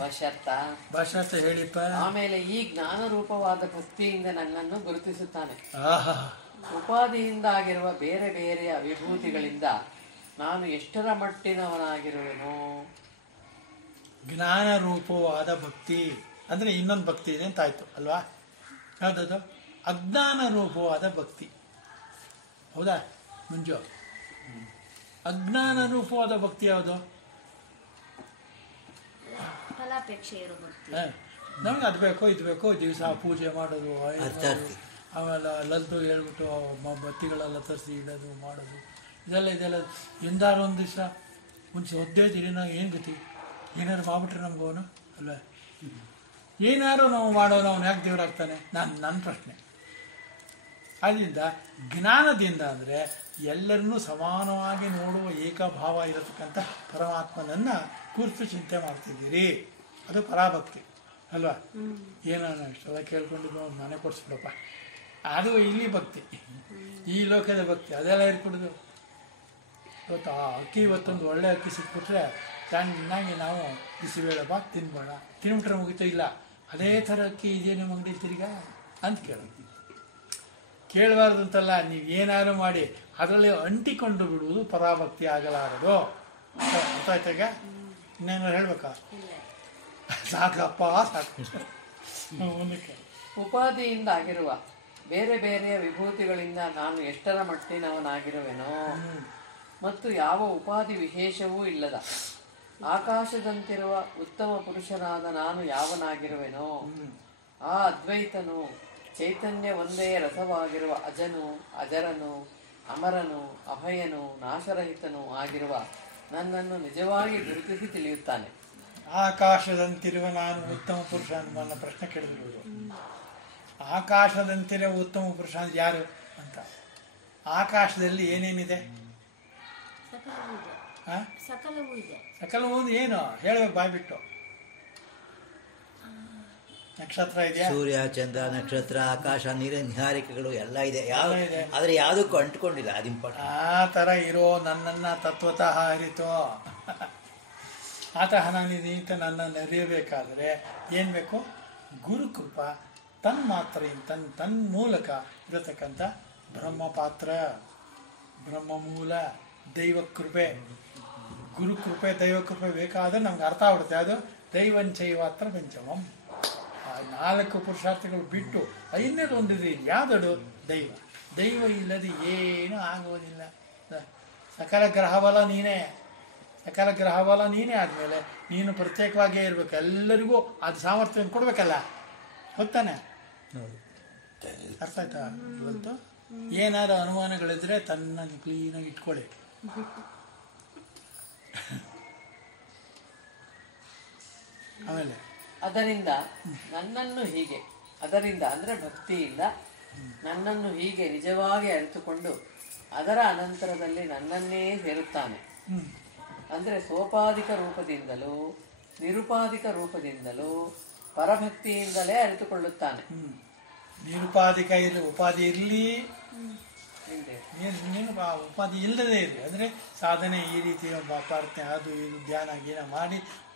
ಭಾಷಾರ್ಥ ಹೇಳಿಪ್ಪ. ಆಮೇಲೆ ಈ ಜ್ಞಾನ ರೂಪವಾದ ಭಕ್ತಿಯಿಂದ ನನ್ನನ್ನು ಗುರುತಿಸುತ್ತಾನೆ. ಆಹಾ, ಉಪಾಧಿಯಿಂದ ಆಗಿರುವ ಬೇರೆ ಬೇರೆಯ ವಿಭೂತಿಗಳಿಂದ ನಾನು ಎಷ್ಟರ ಮಟ್ಟಿನವನಾಗಿರುವೆನೋ. ಜ್ಞಾನ ರೂಪವಾದ ಭಕ್ತಿ ಅಂದರೆ ಇನ್ನೊಂದು ಭಕ್ತಿ ಇದೆ ಅಂತ ಆಯ್ತು ಅಲ್ವಾ? ಯಾವುದದು? ಅಜ್ಞಾನ ರೂಪವಾದ ಭಕ್ತಿ. ಹೌದಾ ಮುಂಜು? ಅಜ್ಞಾನ ರೂಪವಾದ ಭಕ್ತಿ ಯಾವುದು? ಫಲಾಪೇಕ್ಷೆ ಇರೋ ಭಕ್ತಿ. ನಮ್ಗೆ ಅದು ಬೇಕೋ ಇದು ಬೇಕೋ, ದಿವಸ ಪೂಜೆ ಮಾಡೋದು, ಆಮೇಲೆ ಲಲ್ತು ಹೇಳ್ಬಿಟ್ಟು ಬತ್ತಿಗಳೆಲ್ಲ ತರಿಸಿ ಇಡೋದು ಮಾಡೋದು, ಇದೆಲ್ಲ ಎಂದಾರು ಒಂದು ದಿವಸ ಮುಂಚೆ ಒದ್ದೇ ದಿನ ಏನು ಗತಿ? ಏನಾರು ಮಾಡ್ಬಿಟ್ರೆ ನಮ್ಗೆ ಅವನು ಅಲ್ಲ, ಏನಾರು ನಾವು ಮಾಡೋನು ಅವನು ಯಾಕೆ ದೇವರಾಗ್ತಾನೆ? ನನ್ನ ಪ್ರಶ್ನೆ. ಆದ್ದರಿಂದ ಜ್ಞಾನದಿಂದ ಅಂದರೆ ಎಲ್ಲರನ್ನೂ ಸಮಾನವಾಗಿ ನೋಡುವ ಏಕಭಾವ ಇರತಕ್ಕಂಥ ಪರಮಾತ್ಮನನ್ನು ಕುರಿತು ಚಿಂತೆ ಮಾಡ್ತಿದ್ದೀರಿ, ಅದು ಪರಾಭಕ್ತಿ ಅಲ್ವಾ? ಏನೋ ಇಷ್ಟೆಲ್ಲ ಕೇಳ್ಕೊಂಡಿದ್ದು ಅವ್ನು ಮನೆ ಕೊಡಿಸ್ಬಿಡಪ್ಪ, ಅದು ಇಲ್ಲಿ ಭಕ್ತಿ, ಈ ಲೋಕದ ಭಕ್ತಿ. ಅದೆಲ್ಲ ಇರ್ಕೊಡೋದು. ಇವತ್ತು ಆ ಅಕ್ಕಿ ಇವತ್ತೊಂದು ಒಳ್ಳೆ ಅಕ್ಕಿ ಸಿಕ್ಬಿಟ್ರೆ ಚೆನ್ನಾಗಿ ನಾವು ಬಿಸಿಬೇಳೆಬಾತ್ ತಿನ್ಬೇಡ, ತಿನ್ಬಿಟ್ರೆ ಮುಗಿತಾ ಇಲ್ಲ ಅದೇ ಥರ ಅಕ್ಕಿ ಇದೇ ನಿಮ್ಮ ಅಂಗಡಿ ತಿರ್ಗಾ ಅಂತ ಕೇಳೋದು. ಕೇಳಬಾರ್ದು ಅಂತಲ್ಲ, ನೀವು ಏನಾದ್ರು ಮಾಡಿ ಅದರಲ್ಲಿ ಅಂಟಿಕೊಂಡು ಬಿಡುವುದು ಪರಾಭಕ್ತಿ ಆಗಲಾರದು. ಅರ್ಥ ಆಯ್ತಾಗ? ಇನ್ನೇನಾರು ಹೇಳ್ಬೇಕಾ? ಸಾಕಪ್ಪ ಸಾಕು. ಮುಂದಕ್ಕೆ ಉಪಾಧಿಯಿಂದ ಆಗಿರುವ ಬೇರೆ ಬೇರೆಯ ವಿಭೂತಿಗಳಿಂದ ನಾನು ಎಷ್ಟರ ಮಟ್ಟಿನವನಾಗಿರುವೆನೋ ಮತ್ತು ಯಾವ ಉಪಾಧಿ ವಿಶೇಷವೂ ಇಲ್ಲದ ಆಕಾಶದಂತಿರುವ ಉತ್ತಮ ಪುರುಷನಾದ ನಾನು ಯಾವನಾಗಿರುವೆನೋ ಆ ಅದ್ವೈತನು ಚೈತನ್ಯ ಒಂದೇ ರಸವಾಗಿರುವ ಅಜನು ಅಜರನು ಅಮರನು ಅಭಯನು ನಾಶರಹಿತನು ಆಗಿರುವ ನನ್ನನ್ನು ನಿಜವಾಗಿ ಗುರುತಿಸಿ ತಿಳಿಯುತ್ತಾನೆ. ಆಕಾಶದಂತಿರುವ ನಾನು ಉತ್ತಮ ಪುರುಷ ನನ್ನ ಪ್ರಶ್ನೆ ಕೇಳಿದ್ರು. ಆಕಾಶದಂತಿರುವ ಉತ್ತಮ ಪುರುಷ ಅಂದ್ರೆ ಯಾರು ಅಂತ? ಆಕಾಶದಲ್ಲಿ ಏನೇನಿದೆ? ಸಕಲವೂ ಏನು ಹೇಳ್ಬೇಕು ಬಾಯ್ಬಿಟ್ಟು? ನಕ್ಷತ್ರ ಇದೆಯಾ? ಸೂರ್ಯ, ಚಂದ್ರ, ನಕ್ಷತ್ರ, ಆಕಾಶ, ನೀರಿನ ನಿಹಾರಿಕೆಗಳು ಎಲ್ಲ ಇದೆ. ಆದ್ರೆ ಯಾವುದಕ್ಕೂ ಅಂಟ್ಕೊಂಡಿಲ್ಲ. ಅದು ಇಂಪಾರ್ಟೆಂಟ್. ಆ ಥರ ಇರೋ ನನ್ನನ್ನು ತತ್ವತಃ ಅರಿತೋ ಆತಃ ನಾನಿದೆ ಅಂತ ನನ್ನನ್ನು ಅರಿಯಬೇಕಾದ್ರೆ ಏನು ಬೇಕು? ಗುರುಕೃಪ ತನ್ನ ಮೂಲಕ ಇರತಕ್ಕಂಥ ಬ್ರಹ್ಮಪಾತ್ರ, ಬ್ರಹ್ಮಮೂಲ, ದೈವಕೃಪೆ, ಗುರುಕೃಪೆ, ದೈವಕೃಪೆ ಬೇಕಾದ್ರೆ ನಮ್ಗೆ ಅರ್ಥ ಆಗ್ಬಿಡುತ್ತೆ. ಅದು ದೈವಂಚೈವಾತ್ರ ಪಂಚಮಂ. ಆ 4 ಪುರುಷಾರ್ಥಗಳು ಬಿಟ್ಟು ಐದನೇದು ಒಂದಿದೆ, ಯಾವ್ದಡು? ದೈವ. ದೈವ ಇಲ್ಲದೆ ಏನೂ ಆಗೋದಿಲ್ಲ. ಸಕಲ ಗ್ರಹಬಲ ನೀನೇ, ಸಕಲ ಗ್ರಹಬಲ ನೀನೇ ಆದಮೇಲೆ ನೀನು ಪ್ರತ್ಯೇಕವಾಗಿಯೇ ಇರಬೇಕು. ಎಲ್ಲರಿಗೂ ಅದು ಸಾಮರ್ಥ್ಯ ಕೊಡ್ಬೇಕಲ್ಲ, ಗೊತ್ತಾನೆ? ಅರ್ಥ ಆಯ್ತಾ? ಇವತ್ತು ಏನಾದ್ರು ಅನುಮಾನಗಳಿದ್ರೆ ತನ್ನನ್ನು ಕ್ಲೀನಾಗಿ ಇಟ್ಕೊಳ್ಳಿ. ಆಮೇಲೆ ಅದರಿಂದ ಅಂದರೆ ಭಕ್ತಿಯಿಂದ ನನ್ನನ್ನು ಹೀಗೆ ನಿಜವಾಗಿ ಅರಿತುಕೊಂಡು ಅದರ ಅನಂತರದಲ್ಲಿ ನನ್ನನ್ನೇ ಸೇರುತ್ತಾನೆ. ಅಂದರೆ ಸೋಪಾಧಿಕ ರೂಪದಿಂದಲೂ ನಿರುಪಾಧಿಕ ರೂಪದಿಂದಲೂ ಪರಭಕ್ತಿಯಿಂದಲೇ ಅರಿತುಕೊಳ್ಳುತ್ತಾನೆ. ನಿರುಪಾಧಿಕ ಇರಲಿ, ಉಪಾಧಿ ಇರಲಿ, ನೀನು ಉಪಾಧಿ ಇಲ್ಲದೇ ಇರಲಿ. ಅಂದರೆ ಸಾಧನೆ ಈ ರೀತಿ ಪ್ರಾರ್ಥನೆ ಅದು ಇದು ಧ್ಯಾನ ಗೀನ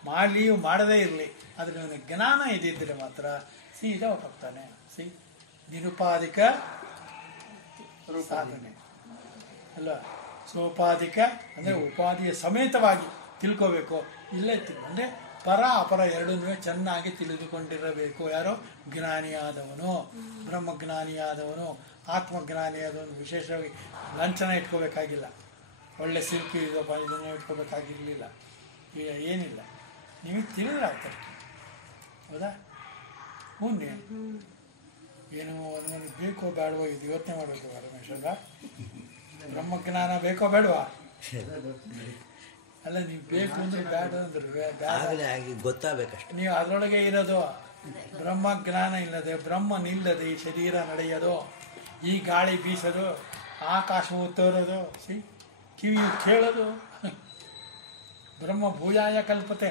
ಮಾಡಲಿಯೂ ಮಾಡದೇ ಇರಲಿ, ಆದರೆ ನನಗೆ ಜ್ಞಾನ ಇದ್ದಿದ್ದರೆ ಮಾತ್ರ ಸೀದಾ ಹೊರಟೋಗ್ತಾನೆ. ನಿರುಪಾಧಿಕ ಸಾಧನೆ ಅಲ್ಲ, ಸೋಪಾಧಿಕ ಅಂದರೆ ಉಪಾಧಿಯ ಸಮೇತವಾಗಿ ತಿಳ್ಕೋಬೇಕು. ಇಲ್ಲೇ ಅಂದರೆ ಪರ ಅಪರ ಎರಡನ್ನೂ ಚೆನ್ನಾಗಿ ತಿಳಿದುಕೊಂಡಿರಬೇಕು. ಯಾರೋ ಜ್ಞಾನಿಯಾದವನು, ಬ್ರಹ್ಮಜ್ಞಾನಿಯಾದವನು, ಆತ್ಮಜ್ಞಾನಿಯಾದವನು ವಿಶೇಷವಾಗಿ ಲಂಚನ ಇಟ್ಕೋಬೇಕಾಗಿಲ್ಲ. ಒಳ್ಳೆ ಸಿಲ್ಕಿ ಇದಪ್ಪ ಇದನ್ನೇ ಇಟ್ಕೋಬೇಕಾಗಿರಲಿಲ್ಲ. ಏನಿಲ್ಲ, ನೀವು ತಿಳಿದಾಗ್ತಾರೆ. ಹೌದಾ? ಮುನ್ನೆ ಏನು ನನಗೆ ಬೇಕೋ ಬೇಡವೋ ಇದು ಯೋಚನೆ ಮಾಡಬೇಕು ರಮೇಶ್ ಅಲ್ಲ? ಬ್ರಹ್ಮಜ್ಞಾನ ಬೇಕೋ ಬೇಡವಾ? ಅಲ್ಲ ನೀವು ಬೇಕು ಅಂದ್ರೆ ಬ್ಯಾಡ ಅಂದ್ರೆ ಬ್ಯಾಡ. ಆಗಲೇ ಆಗಿ ಗೊತ್ತಾಗಬೇಕಷ್ಟೆ. ನೀವು ಅದರೊಳಗೆ ಇರೋದು. ಬ್ರಹ್ಮ ಜ್ಞಾನ ಇಲ್ಲದೆ ಬ್ರಹ್ಮನಿಲ್ಲದೆ ಈ ಶರೀರ ನಡೆಯೋದು, ಈ ಗಾಳಿ ಬೀಸೋದು, ಆಕಾಶವು ತೋರೋದು, ಕಿವಿಯು ಕೇಳೋದು. ಬ್ರಹ್ಮ ಭೂಯಾಯ ಕಲ್ಪತೆ.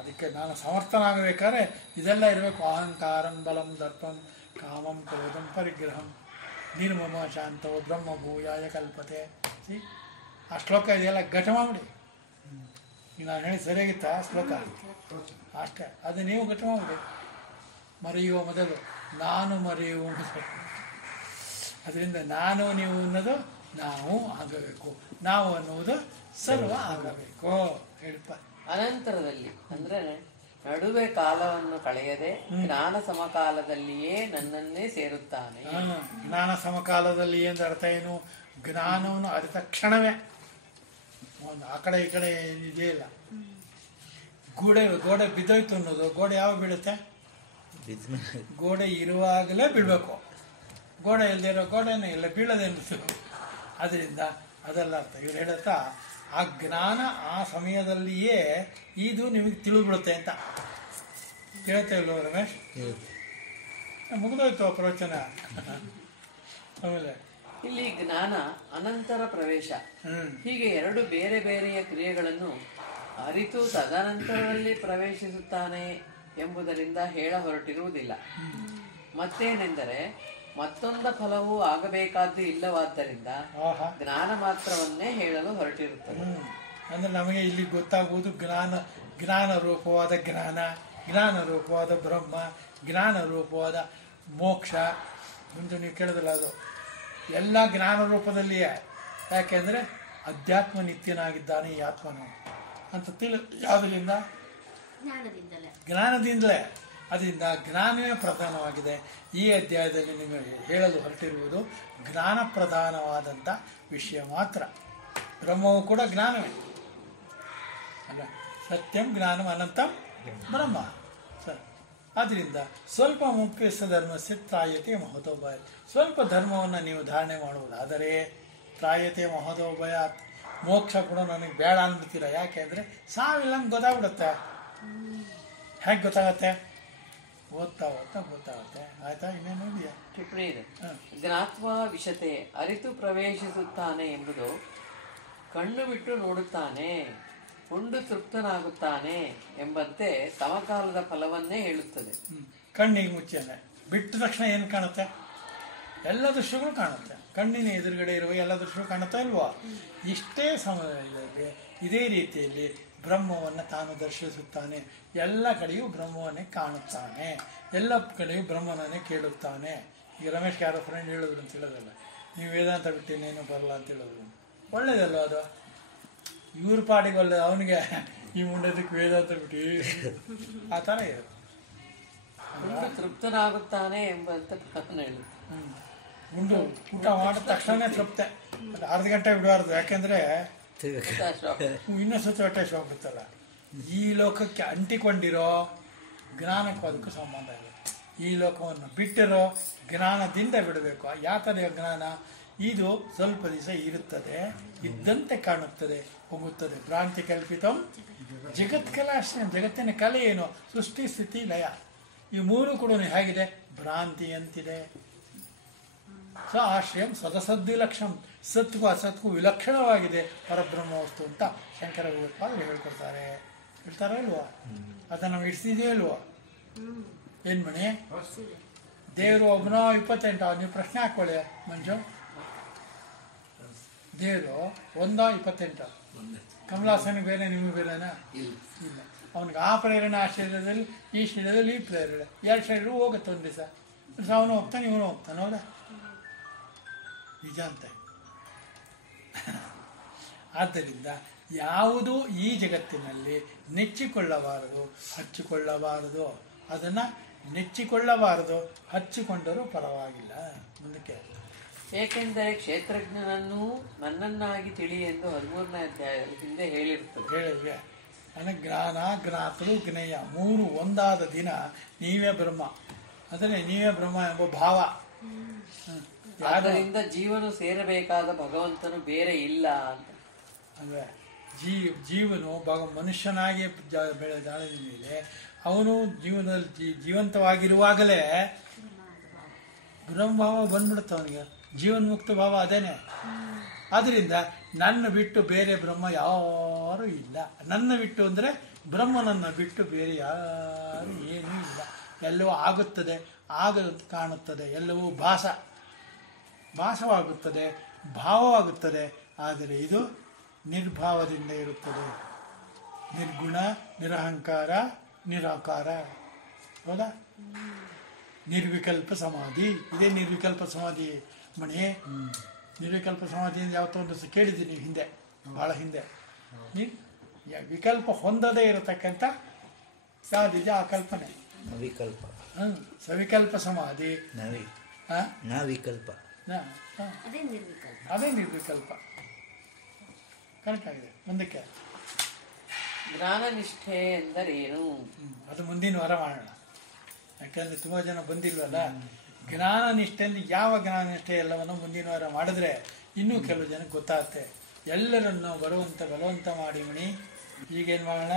ಅದಕ್ಕೆ ನಾನು ಸಮರ್ಥನಾಗಬೇಕಾದ್ರೆ ಇದೆಲ್ಲ ಇರಬೇಕು. ಅಹಂಕಾರಂ ಬಲಂ ದರ್ಪಂ ಕಾಮಂ ಕ್ರೋಧಂ ಪರಿಗ್ರಹಂ ನಿರ್ಮಮ ಶಾಂತವು ಬ್ರಹ್ಮ ಭೂಯಾಯ ಕಲ್ಪತೆ. ಆ ಶ್ಲೋಕ ಇದೆಯಲ್ಲ ಘಟ ಮಾಡಿ. ಈಗ ನಾನು ಹೇಳಿ ಸರಿಯಾಗಿತ್ತ ಶ್ಲೋಕ? ಅಷ್ಟೇ. ಅದು ನೀವು ಘಟ ಮಾಡಿ. ಮರೆಯುವ ಮೊದಲು ನಾನು ಮರೆಯುವ ಮೊದಲು. ಅದರಿಂದ ನಾನು ನೀವು ಅನ್ನೋದು ನಾವು ಆಗಬೇಕು, ನಾವು ಅನ್ನುವುದು ಸರ್ವ ಆಗಬೇಕು. ಹೇಳಿಪ್ಪ. ಅನಂತರದಲ್ಲಿ ಅಂದ್ರೆ ನಡುವೆ ಕಾಲವನ್ನು ಕಳೆಯದೆ ಜ್ಞಾನ ಸಮಕಾಲದಲ್ಲಿಯೇ ನನ್ನನ್ನೇ ಸೇರುತ್ತಾನೆ. ಜ್ಞಾನ ಸಮಕಾಲದಲ್ಲಿ ಏನು ಅರ್ಥ ಏನು? ಜ್ಞಾನವನ್ನು ಅರಿತ ಕ್ಷಣವೇ ಒಂದು ಆ ಕಡೆ ಈ ಕಡೆ ಇದೇ ಇಲ್ಲ. ಗೋಡೆ ಬಿದ್ದೋಯ್ತು ಅನ್ನೋದು, ಗೋಡೆ ಯಾವಾಗ ಬೀಳುತ್ತೆ? ಗೋಡೆ ಇರುವಾಗಲೇ ಬೀಳಬೇಕು. ಗೋಡೆ ಇಲ್ಲದೆ ಇರೋ ಗೋಡೆನೇ ಇಲ್ಲ, ಬೀಳೋದೇ ಅನ್ನಿಸ್ತು. ಅದರಿಂದ ಅದೆಲ್ಲ ಅರ್ಥ. ಇವ್ರು ಹೇಳುತ್ತಾ ಆ ಜ್ಞಾನ ಆ ಸಮಯದಲ್ಲಿಯೇ ಇದು ನಿಮಗೆ ತಿಳಿದ್ಬಿಡುತ್ತೆ ಅಂತ ಹೇಳ್ತಾ ಇಲ್ವ ರಮೇಶ್? ಮುಗಿದೋಯ್ತು ಪ್ರವಚನ. ಆಮೇಲೆ ಇಲ್ಲಿ ಜ್ಞಾನ ಅನಂತರ ಪ್ರವೇಶ ಹೀಗೆ ಎರಡು ಬೇರೆ ಬೇರೆಯ ಕ್ರಿಯೆಗಳನ್ನು ಅರಿತು ತದನಂತರದಲ್ಲಿ ಪ್ರವೇಶಿಸುತ್ತಾನೆ ಎಂಬುದರಿಂದ ಹೇಳ ಹೊರಟಿರುವುದಿಲ್ಲ. ಮತ್ತೇನೆಂದರೆ ಮತ್ತೊಂದ ಫಲವೂ ಆಗಬೇಕಾದ್ದು ಇಲ್ಲವಾದ್ದರಿಂದ ಜ್ಞಾನ ಮಾತ್ರವನ್ನೇ ಹೇಳಲು ಹೊರಟಿರುತ್ತದೆ. ಅಂದ್ರೆ ನಮಗೆ ಇಲ್ಲಿ ಗೊತ್ತಾಗುವುದು ಜ್ಞಾನ ರೂಪವಾದ ಜ್ಞಾನ, ಜ್ಞಾನ ರೂಪವಾದ ಬ್ರಹ್ಮ, ಜ್ಞಾನ ರೂಪವಾದ ಮೋಕ್ಷ. ಮುಂದೆ ನೀವು ಕೇಳಿದಲ್ಲ, ಅದು ಎಲ್ಲ ಜ್ಞಾನ ರೂಪದಲ್ಲಿಯೇ. ಯಾಕೆಂದರೆ ಅಧ್ಯಾತ್ಮ ನಿತ್ಯನಾಗಿದ್ದಾನೆ ಈ ಆತ್ಮನು ಅಂತ ಯಾವುದರಿಂದ? ಜ್ಞಾನದಿಂದಲೇ. ಅದರಿಂದ ಜ್ಞಾನವೇ ಪ್ರಧಾನವಾಗಿದೆ. ಈ ಅಧ್ಯಾಯದಲ್ಲಿ ನಿಮಗೆ ಹೇಳಲು ಹೊರಟಿರುವುದು ಜ್ಞಾನ ಪ್ರಧಾನವಾದಂಥ ವಿಷಯ ಮಾತ್ರ. ಬ್ರಹ್ಮವು ಕೂಡ ಜ್ಞಾನವೇ ಅಲ್ಲ. ಸತ್ಯಂ ಜ್ಞಾನಂ ಅನಂತಂ ಬ್ರಹ್ಮ. ಆದ್ದರಿಂದ ಸ್ವಲ್ಪ ಮುಖ್ಯಸ್ಥ ಧರ್ಮಸ್ಯ ತ್ರಾಯತೆ ಮಹತೋಭಯ. ಸ್ವಲ್ಪ ಧರ್ಮವನ್ನು ನೀವು ಧಾರಣೆ ಮಾಡುವುದಾದರೆ ತ್ರಾಯತೆ ಮಹತೋಭಯ. ಮೋಕ್ಷ ಕೂಡ ನನಗೆ ಬೇಡ ಅಂದ್ಬಿಡ್ತೀರ. ಯಾಕೆ ಅಂದರೆ ಸಾವಿಲ್ಲ ಅಂತ ಗೊತ್ತಾಗ್ಬಿಡುತ್ತೆ. ಹೇಗೆ ಗೊತ್ತಾಗತ್ತೆ? ಓದ್ತಾ ಗೊತ್ತಾಗುತ್ತೆ. ಆಯ್ತಾ? ಇನ್ನೇನು ಇದೆಯಾ? ಟಿಪ್ಪಣಿ ಇದೆ. ಜ್ಞಾತ್ವ ವಿಷತೆ ಅರಿತು ಪ್ರವೇಶಿಸುತ್ತಾನೆ ಎಂಬುದು ಕಣ್ಣು ಬಿಟ್ಟು ನೋಡುತ್ತಾನೆ, ಉಂಡು ತೃಪ್ತನಾಗುತ್ತಾನೆ ಎಂಬಂತೆ ಸಮಕಾಲದ ಫಲವನ್ನೇ ಹೇಳುತ್ತದೆ. ಕಣ್ಣಿಗೆ ಮುಚ್ಚನೆ ಬಿಟ್ಟ ತಕ್ಷಣ ಏನು ಕಾಣುತ್ತೆ? ಎಲ್ಲ ದೃಶ್ಯಗಳು ಕಾಣುತ್ತೆ. ಕಣ್ಣಿನ ಎದುರುಗಡೆ ಇರುವ ಎಲ್ಲ ದೃಶ್ಯಗಳು ಕಾಣುತ್ತಾ ಇಲ್ವಾ? ಇಷ್ಟೇ ಸಮಯದಲ್ಲಿ ಇದೇ ರೀತಿಯಲ್ಲಿ ಬ್ರಹ್ಮವನ್ನು ತಾನು ದರ್ಶಿಸುತ್ತಾನೆ. ಎಲ್ಲ ಕಡೆಯೂ ಬ್ರಹ್ಮವನ್ನೇ ಕಾಣುತ್ತಾನೆ, ಎಲ್ಲ ಕಡೆಯೂ ಬ್ರಹ್ಮನನ್ನೇ ಕೇಳುತ್ತಾನೆ. ಈಗ ರಮೇಶ್ ಯಾರೋ ಫ್ರೆಂಡ್ ಹೇಳಿದ್ರು ಅಂತ ಹೇಳೋದಲ್ಲ, ನೀವು ವೇದಾಂತ ಬಿಟ್ಟೇನೇನು ಬರಲ್ಲ ಅಂತ ಹೇಳಿದ್ರು. ಒಳ್ಳೇದಲ್ಲ ಅದು. ಇವ್ರ ಪಾಡಿಗೆ ಒಳ್ಳೆ, ಅವನಿಗೆ ಈ ಮುಂಡದಕ್ಕೆ ವೇದಾಂತ ಬಿಟ್ಟು ಆ ಥರ ಇದೆ. ತೃಪ್ತನಾಗುತ್ತಾನೆ ಎಂಬಂತ ಹೇಳುತ್ತೆ. ಉಂಡು ಊಟ ಮಾಡಿದ ತಕ್ಷಣ ತೃಪ್ತೆ. ಅರ್ಧ ಗಂಟೆ ಬಿಡಬಾರ್ದು. ಯಾಕೆಂದರೆ ಇನ್ನೂ ಸುತ್ತ ಹೊಟ್ಟೆ ಹೋಗ್ಬಿಡ್ತಲ್ಲ. ಈ ಲೋಕಕ್ಕೆ ಅಂಟಿಕೊಂಡಿರೋ ಜ್ಞಾನಕ್ಕೂ ಅದಕ್ಕೂ ಸಂಬಂಧ ಇದೆ. ಈ ಲೋಕವನ್ನು ಬಿಟ್ಟಿರೋ ಜ್ಞಾನದಿಂದ ಬಿಡಬೇಕು. ಯಾವ ಥರ ಜ್ಞಾನ? ಇದು ಸ್ವಲ್ಪ ದಿವಸ ಇರುತ್ತದೆ, ಇದ್ದಂತೆ ಕಾಣುತ್ತದೆ, ಹೋಗುತ್ತದೆ. ಭ್ರಾಂತಿ ಕಲ್ಪಿತಂ ಜಗತ್ಕಲಾಶ್ರಯ. ಜಗತ್ತಿನ ಕಲೆ ಏನು? ಸೃಷ್ಟಿ ಸ್ಥಿತಿ ಲಯ. ಈ ಮೂರು ಕೂಡ ಹೇಗಿದೆ? ಭ್ರಾಂತಿ ಅಂತಿದೆ. ಸ ಆಶ್ರಯಂ ಸದಸದ್ವಿಲಕ್ಷಂ. ಸತ್ಗೂ ಅಸತ್ಗೂ ವಿಲಕ್ಷಣವಾಗಿದೆ ಪರಬ್ರಹ್ಮ ವಸ್ತು ಅಂತ ಶಂಕರ ಭಗವತ್ಪಾದರು ಹೇಳ್ಕೊಡ್ತಾರೆ. ಹೇಳ್ತಾರ ಇಲ್ವಾ? ಅದನ್ನ ನಾವು ಇಡ್ಸಿದೀವಿ ಇಲ್ವಾ? ಏನ್ ಮಣಿ? ದೇವರು ಒಬ್ಬನೋ 28. ನೀವು ಪ್ರಶ್ನೆ ಹಾಕೊಳ್ಳಿ ಮಂಜು. ದೇವರು 28. ಕಮಲಾಸನಿಗೆ ಬೇರೆ, ನಿಮಗೆ ಬೇರೆನಾ? ಇಲ್ಲ. ಅವನಿಗೆ ಆ ಪ್ರೇರಣೆ ಆ ಶರೀರದಲ್ಲಿ, ಈ ಶರೀರದಲ್ಲಿ ಈ ಪ್ರೇರಣೆ. 2 ಶರೀರ ಹೋಗುತ್ತೆ ಒಂದು ದಿವಸ. ಅವನು ಹೋಗ್ತಾನೆ, ಇವನು ಹೋಗ್ತಾನೆ. ಹೌದಾ? ನಿಜ ಅಂತ. ಆದ್ದರಿಂದ ಯಾವುದು ಈ ಜಗತ್ತಿನಲ್ಲಿ ನೆಚ್ಚಿಕೊಳ್ಳಬಾರದು, ಹಚ್ಚಿಕೊಳ್ಳಬಾರದು. ಅದನ್ನು ನೆಚ್ಚಿಕೊಳ್ಳಬಾರದು, ಹಚ್ಚಿಕೊಂಡರೂ ಪರವಾಗಿಲ್ಲ. ಮುಂದಕ್ಕೆ ಏಕೆಂದರೆ ಕ್ಷೇತ್ರಜ್ಞನನ್ನು ನನ್ನನ್ನಾಗಿ ತಿಳಿ ಎಂದು 13ನೇ ಅಧ್ಯಾಯದಲ್ಲಿ ಹಿಂದೆ ಹೇಳಿರುತ್ತದೆ. ಹೇಳಿದ್ವಿ. ನನಗೆ ಜ್ಞಾನ, ಜ್ಞಾತೃ, ಜ್ಞೇಯ ಮೂರು ಒಂದಾದ ದಿನ ನೀವೇ ಬ್ರಹ್ಮ. ಅಂದರೆ ನೀವೇ ಬ್ರಹ್ಮ ಎಂಬ ಭಾವ. ಆದ್ದರಿಂದ ಜೀವನು ಸೇರಬೇಕಾದ ಭಗವಂತನು ಬೇರೆ ಇಲ್ಲ ಅಂತ. ಅಂದರೆ ಜೀವನು ಮನುಷ್ಯನಾಗಿ ಬೆಳೆದಾದ ಮೇಲೆ ಅವನು ಜೀವನದಲ್ಲಿ ಜೀವಂತವಾಗಿರುವಾಗಲೇ ಬ್ರಹ್ಮಭಾವ ಬಂದ್ಬಿಡುತ್ತೆ ಅವನಿಗೆ. ಜೀವನ್ಮುಕ್ತ ಭಾವ ಅದೇನೆ. ಆದ್ದರಿಂದ ನನ್ನ ಬಿಟ್ಟು ಬೇರೆ ಬ್ರಹ್ಮ ಯಾರೂ ಇಲ್ಲ. ನನ್ನ ಬಿಟ್ಟು ಅಂದರೆ ಬ್ರಹ್ಮನನ್ನು ಬಿಟ್ಟು ಬೇರೆ ಯಾರು ಏನೂ ಇಲ್ಲ. ಎಲ್ಲವೂ ಆಗುತ್ತದೆ, ಕಾಣುತ್ತದೆ, ಎಲ್ಲವೂ ಭಾಸವಾಗುತ್ತದೆ, ಭಾವವಾಗುತ್ತದೆ. ಆದರೆ ಇದು ನಿರ್ಭಾವದಿಂದ ಇರುತ್ತದೆ. ನಿರ್ಗುಣ, ನಿರಹಂಕಾರ, ನಿರಾಕಾರ. ಹೌದಾ? ನಿರ್ವಿಕಲ್ಪ ಸಮಾಧಿ. ಇದೇ ನಿರ್ವಿಕಲ್ಪ ಸಮಾಧಿ ಮಣಿ. ನಿರ್ವಿಕಲ್ಪ ಸಮಾಧಿ ಅಂತ ಯಾವತ್ತೋ ಒಂದು ಕೇಳಿದ್ದೀನಿ ಹಿಂದೆ, ಬಹಳ ಹಿಂದೆ. ವಿಕಲ್ಪ ಹೊಂದದೇ ಇರತಕ್ಕಂಥ ಯಾವುದಿದೆ ಆ ಕಲ್ಪನೆ ವಿಕಲ್ಪ. ಸವಿಕಲ್ಪ ಸಮಾಧಿ. ವಿಕಲ್ಪ ಅದೇ ನಿರ್ವಿಕಲ್ಪ. ಕರೆಕ್ಟ್ ಆಗಿದೆ. ಮುಂದಕ್ಕೆ ಜ್ಞಾನನಿಷ್ಠೆ ಎಂದರೇನು? ಅದು ಮುಂದಿನ ವಾರ ಮಾಡೋಣ. ಯಾಕಂದರೆ ತುಂಬ ಜನ ಬಂದಿಲ್ವಲ್ಲ. ಜ್ಞಾನನಿಷ್ಠೆಯಲ್ಲಿ ಯಾವ ಜ್ಞಾನನಿಷ್ಠೆ ಎಲ್ಲವನ್ನು ಮುಂದಿನ ವಾರ ಮಾಡಿದ್ರೆ ಇನ್ನೂ ಕೆಲವು ಜನಕ್ಕೆ ಗೊತ್ತಾಗುತ್ತೆ. ಎಲ್ಲರನ್ನು ಬಲವಂತ ಮಾಡಿ ಮಣಿ. ಈಗೇನು ಮಾಡೋಣ?